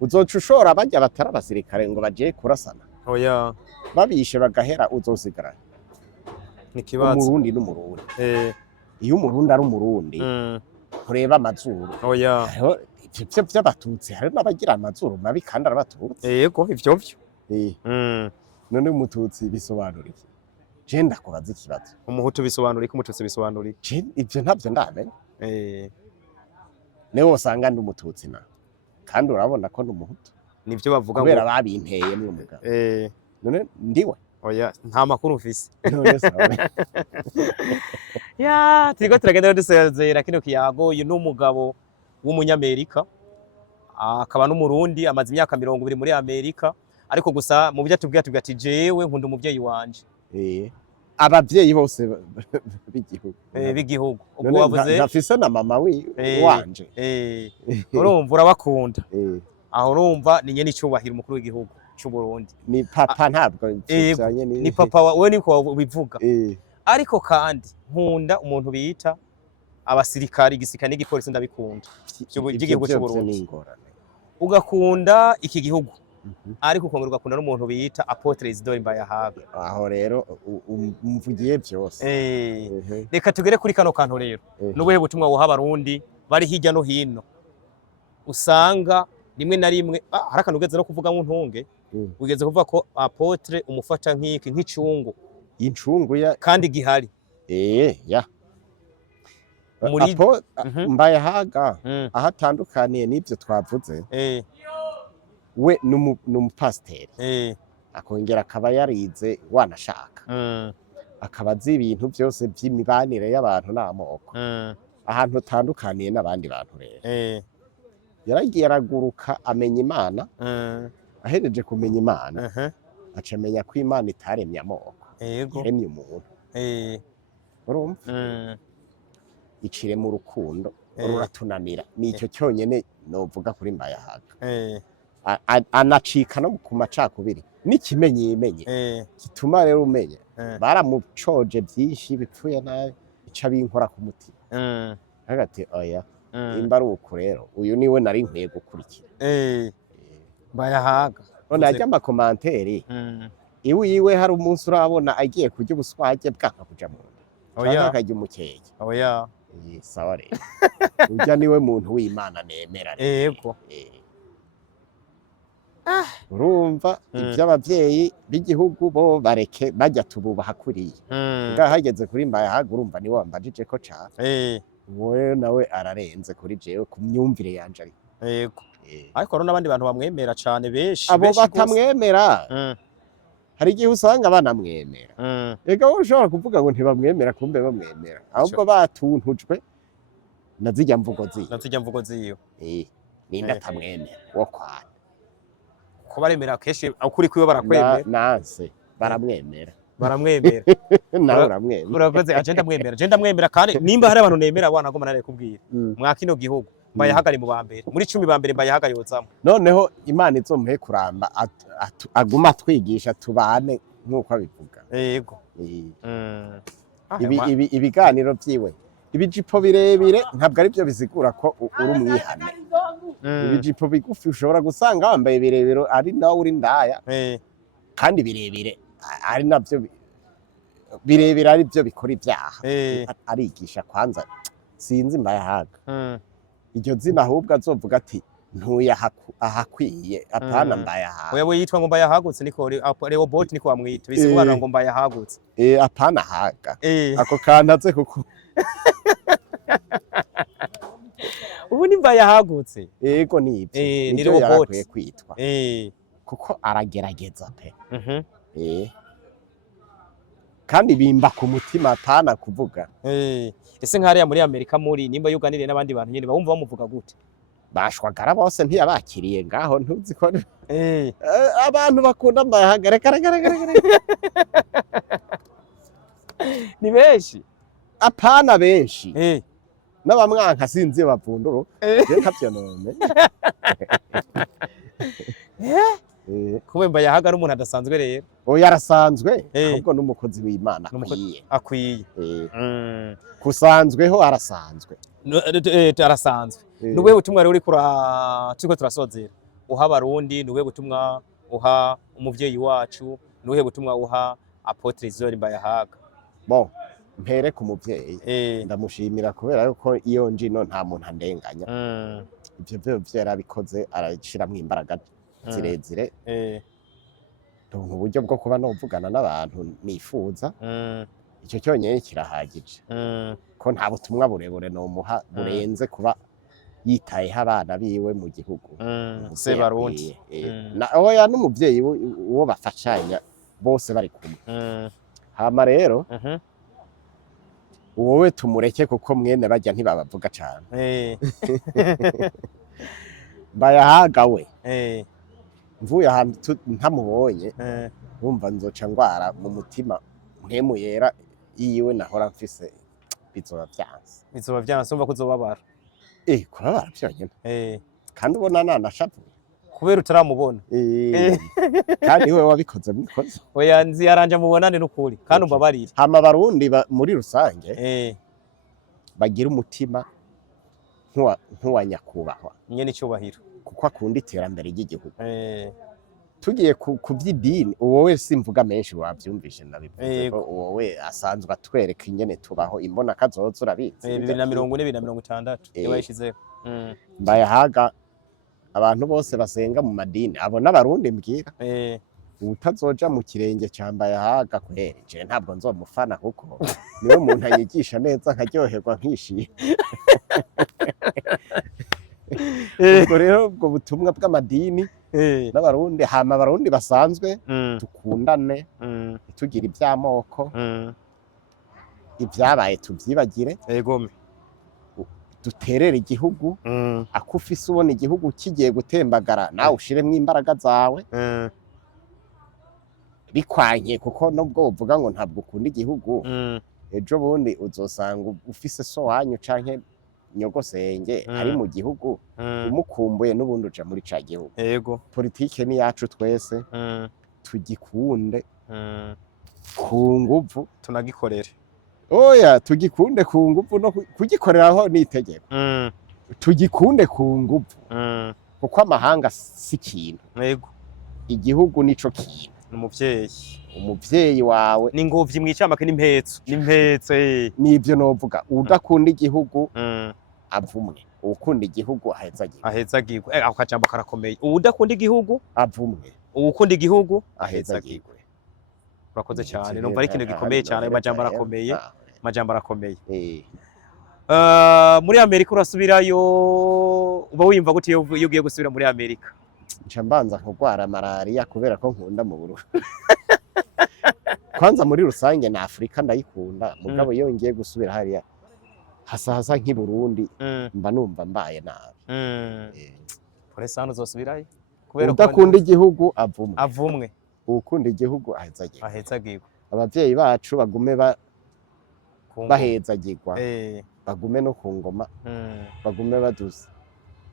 uzoca ushora bajya batari abasirikare ngo bagiye kurasana oya babishe bagahera uzosigara Ikibazo. umurundi n'umurundi iyo umurundi ari umurundi ntureba amazuru oya hariho ivyo vy'abatutsi hari n'abagira amazuru mabi kandi arabatutsi yego ivyo vyo none umututsi bisobanura iki je ndakubaza ikibazo umuhutu bisobanura iki umututsi bisobanura iki je ivyo ntavyo ndamenya newe usanga ndi umututsi na kandi urabona ko ndi umuhutu nivyo bavuga ngo kubera babinteyemwo mugabo none ndiwe oya nta makuru mfise none sawa ya turiko turagenda dusezera kino kiyago uyu n'umugabo w'umunyamerika akaba n'umurundi amaze imyaka 20 muri Amerika ariko gusa mu byo atubwiye ati jewe nkunda umuvyeyi wanje abavyeyi bose b'igihugu ubwo wavuze nafise na mama wanje urumva urabakunda aho urumva ni nyene icubahira umukuru w'igihugu cy'u Burundi ni papa ntabwo ni papa wewe niko bivuga ariko kandi nkunda umuntu bita abasirikari igisirikare n'igipolisi ndabikunda by'igihugu cy'u Burundi ugakunda iki gihugu ariko ukongera ugakunda n'umuntu bita Apotre Isidore Mbayahaga aho rero umvugiye byose reka tugere kuri kano kantu rero n'ubuhe butumwa woha abarundi bari hirya no hino usanga rimwe na rimwe hari akantu ugeze no kuvuga ntunge ugeze kuvuga ko Apotre umufata nk'iki nk'icungu incungu ya kandi gihari ya Mbayahaga aho atandukaniye n'ibyo twavuze we n'umupasiteri akongera akaba yarize wanashaka akaba azi ibintu byose by'imibanire y'abantu n'amoko ahantu utandukaniye n'abandi bantu rero yaragiye araguruka amenya Imana ahereje kumenya Imana acamenya ko Imana itaremye amoko yaremye umuntu urumva icire mu rukundo ruratunanira nicyo cyonyene novuga kuri Mbayahaga anacika no ku macakubiri n'ikimenyimenye gituma rero umenya baramucoje byinshi bipfuye nabi ica binkora ku mutima hagati oya imba ari uku rero uyu niwe nari nkwiye gukurikira Mbayahaga none ajya amakomanteri iwe hari umunsi urabona agiye kurya ubuswage bwanka kuja mu nda cyangwa akajya umukeye oya sawa rero ujya niwe muntu w'Imana nemera yego urumva iby'abavyeyi b'igihugu bo bareke bajya tububaha kuriya ngaho hageze kuri Mbayahaga urumva ni wambajije ko cyane wowe nawe ararenze kuri jewe ku myumvire yanje ariko yego ariko rero n'abandi bantu bamwemera cyane benshi abo batamwemera hari igihe usanga banamwemera ega wowe ushobora kuvuga ngo ntibamwemera kumbe bamwemera ahubwo batuntujwe nazijya mvugo ziyo ninde atamwemera wo kwana ko baremera kenshi ukuri kwiwe barakwemera nanse baramwemera nawe uramwemera urakoze agenda mwemera kandi nimba hari abantu nemera abana agomba nare kubwira mwakino gihugu Mbayahaga ari mu bambere muri 10 bambere Mbayahaga yozamo noneho Imana izomuhe kuramba aguma twigisha tubane nkuko abivuga yego ibiganiro byiwe ibijipo birebire ntabwo ari byo bizigura ko uri umwihane ibijipo bigufi ushobora gusanga wambaye birebire ari nawe uri ndaya kandi birebire ari nabyo birebire ari byo bikora ibyaha arigisha kwanza sinzi Mbayahaga iryo zina ahubwo azovuga ati ntuye ahakwiye apana Mbayahaga wewe yitwa ngo Mbayahagutse niko Rehoboth niko bamwita bisigura ngo Mbayahagutse apana haga ako kantaze kuko ubu ni Mbayahagutse yego nibyo ni Rehoboth kwitwa kuko aragerageza pe kandi bimba ku mutima apana kuvuga ese nk'ariya muri Amerika muri nimba yuganiriye n'abandi bantu nyene bumva bamuvuga gute bashwagara bose ntiyabakiriye ngaho ntuzi ko abantu bakunda Mbayahaga reka ni benshi apana benshi n'abamwanka sinzi bavunduro reka byo none kuba Mbayahaga ari umuntu adasanzwe rero oya arasanzwe ahubwo n'umukozi w'Imana akwiye kusanzweho arasanzwe arasanzwe nubuhe butumwa rero uri turiko turasozera uha abarundi nubuhe butumwa uha umuvyeyi wacu nubuhe butumwa uha Apotre Isidore Mbayahaga bon mpere ku muvyeyi ndamushimira kubera yuko iyo njino nta muntu andenganya ivyo vyo yarabikoze arashiramwo imbaraga zirezire ndonka uburyo bwo kuba novugana n'abantu nifuza ico cyonyene kirahagije ko nta butumwa burebure nomuha burenze kuba yitayeho abana biwe mu gihugu se barundi oya n'umuvyeyi uwo bafashanya bose bari kumwe hama rero wowe tumureke kuko mwene bajya ntibabavuga cane Mbayahaga we mvuye ahantu ntamubonye wumva nzoca ngwara mu mutima mpemu yera yiwe nahora mfise bizoba vyanse umva kuzobabara kurabara vyonyene kandi ubona nanashavuye kubera utaramubona kandi we wabikoze mwikoze oya nzi yaranje mubonane n'ukuri kandi umbabarire hama barundi muri rusange bagira umutima nkuwa nyakubahwa nyene icyubahiro kuko akunda iterambere ry'igihugu tugiye ku by'idini wowe simvuga menshi wavyumvishe nabivuze ko wowe asanzwe atwereka ingene tubaho imbona kazoza urabizi 2040 2060 yabayishizeho Mbayahaga abantu bose basenga mu madini abo n'abarundi mbwira utazoja mu kirenge ca Mbayahaga kwere je ntabwo nzomufana kuko niwe muntu anyigisha neza nkaryoherwa nkishimye ubwo rero ubwo butumwa bw'amadini n'abarundi hama abarundi basanzwe tukundane tugira iby'amoko ibyabaye tubyibagire duterere igihugu akufise ubona igihugu kigiye gutembagara nawe ushiremwo imbaraga zawe bikwanye kuko nubwo uvuga ngo ntabwo ukunda igihugu ejo bundi uzosanga ufise so wanyu canke nyogosenge ari mu gihugu umukumbuye n'ubundi uja muri ca gihugu politike ni yacu twese tugikunde ku nguvu tunagikorere oya tugikunde ku nguvu no kugikoreraho n'itegeko tugikunde ku nguvu kuko amahanga si ikintu igihugu nico kintu umuvyeyi wawe n'inguvyi mwicamake n'impetso nivyo novuga udakunda igihugu avumwe ukunda igihugu ahezagirwe ako kajambo karakomeye udakunda igihugu avumwe ukunda igihugu ahezagirwe urakoze cyane numva ari ikintu gikomeye cyane amajambo arakomeye muri Amerika urasubirayo uba wiyumva gute iyo ugiye gusubira muri Amerika nca mbanza kurwara malaria kubera ko nkunda mu Burundi kwanza muri rusange na Afrika ndayikunda mugabo iyo ngiye gusubira hariya hasa nk'i Burundi mba numva mbaye nabi pore sana uzosubirayo kubera udakunda igihugu avumwe ukunda igihugu ahezagirwa abavyeyi bacu bagume bahezagirwa bagume no ku ngoma bagume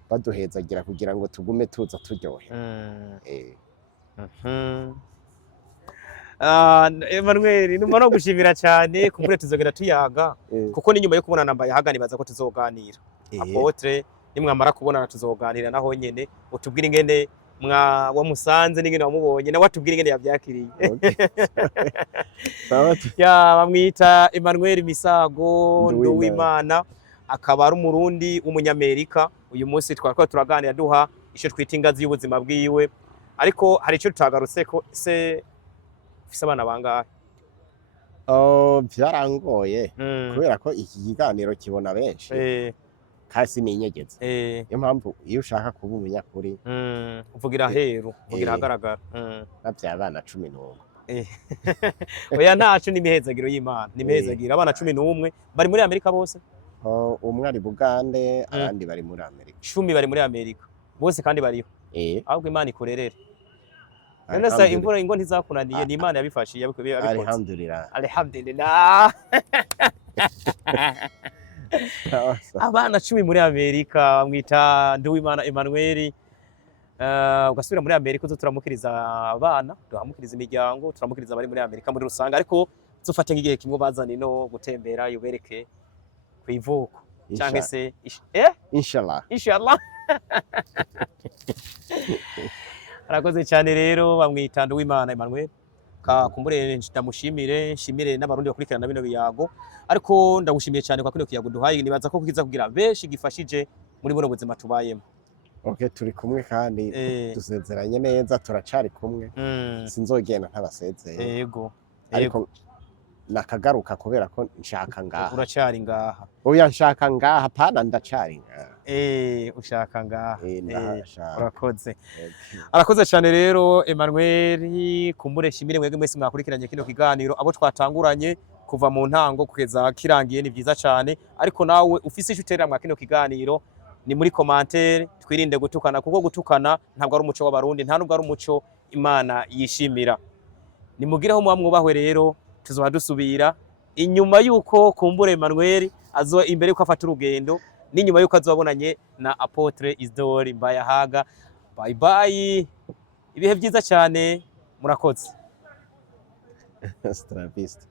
baduhezagira kugira ngo tugume tuza turyohe Emmanuel numva no gushimira cyane kumbure tuzogera tuyaga kuko ni nyuma yo kubonana Mbayahaga nibaza ko tuzoganira apotre nimwamara kubonana tuzoganira naho nyene utubwira ingene wamusanze n'ingene wamubonye nawe atubwira ingene yavyakiriye bamwita Emmanuel Misago Nduwimana akaba ari umurundi w'umunyamerika uyu munsi twakora turaganira duha ico twita ingazi y'ubuzima bwiwe ariko hari ico tutagarutse ko se ufise abana bangahe vyarangoye kubera ko iki kiganiro kibona benshi kasi ninyegeze yo mpamvu iyo ushaka kuba umunyakuri uvugira heru uvugira hagaragara navya abana 11 oya ntacu n'imihezagiro y'Imana n'imihezagiro abana 11 bari muri Amerika bose umwe ari Bugande abandi bari muri Amerika 10 bari muri Amerika bose kandi bariho ahubwo Imana ikurerere nasa imvura ingo ntizakunaniye ni Imana yabifashiye yabikoze alhamdulillah abana 10 muri Amerika bamwita Nduwimana Emmanuel ugasubira muri Amerika uzo turamukiriza abana turamukiriza imiryango turamukiriza abari muri Amerika muri rusanga ariko zufate nk'igihe kimwe bazana no gutembera yubereke kwivuko cyangwa se inshallah arakoze cyane rero bamwita Nduwimana Emmanuel kumbure ndamushimire nshimire n'abarundi bakurikirana bino biyago ariko ndagushimiye cyane kwa kino kiyago duhaye nibaza ko kiza kugira benshi gifashije muri buno buzima tubayemo. Okay, turi kumwe kandi dusezeranye neza turacari kumwe sinzogenda ntabasezeye yego ariko nakagaruka kubera ko nshaka ngaha. Uracari ngaha? Oya nshaka ngaha pana ndacari ngaha. Ushaka ngaha. Urakoze. Okay. Arakoze cyane rero Emmanuel, kumbure shimire mwege mwese mwakurikiranye kino kiganiro abo twatanguranye kuva mu ntango kugeza kirangiye ni byiza cyane ariko nawe ufise icyo mwa kino kiganiro ni muri commentaire twirinde gutukana kuko gutukana ntabwo ari umuco w'abarundi nta nubwo ari umuco Imana yishimira. Nimugireho mwamwubahwe rero tuzoba dusubira inyuma yuko kumbure Emmanuel azo imbere yuko afata urugendo n'inyuma yuko azobonanye na Apotre Isidore Mbayahaga. Bye bye, ibihe byiza cyane murakoze. Stravista.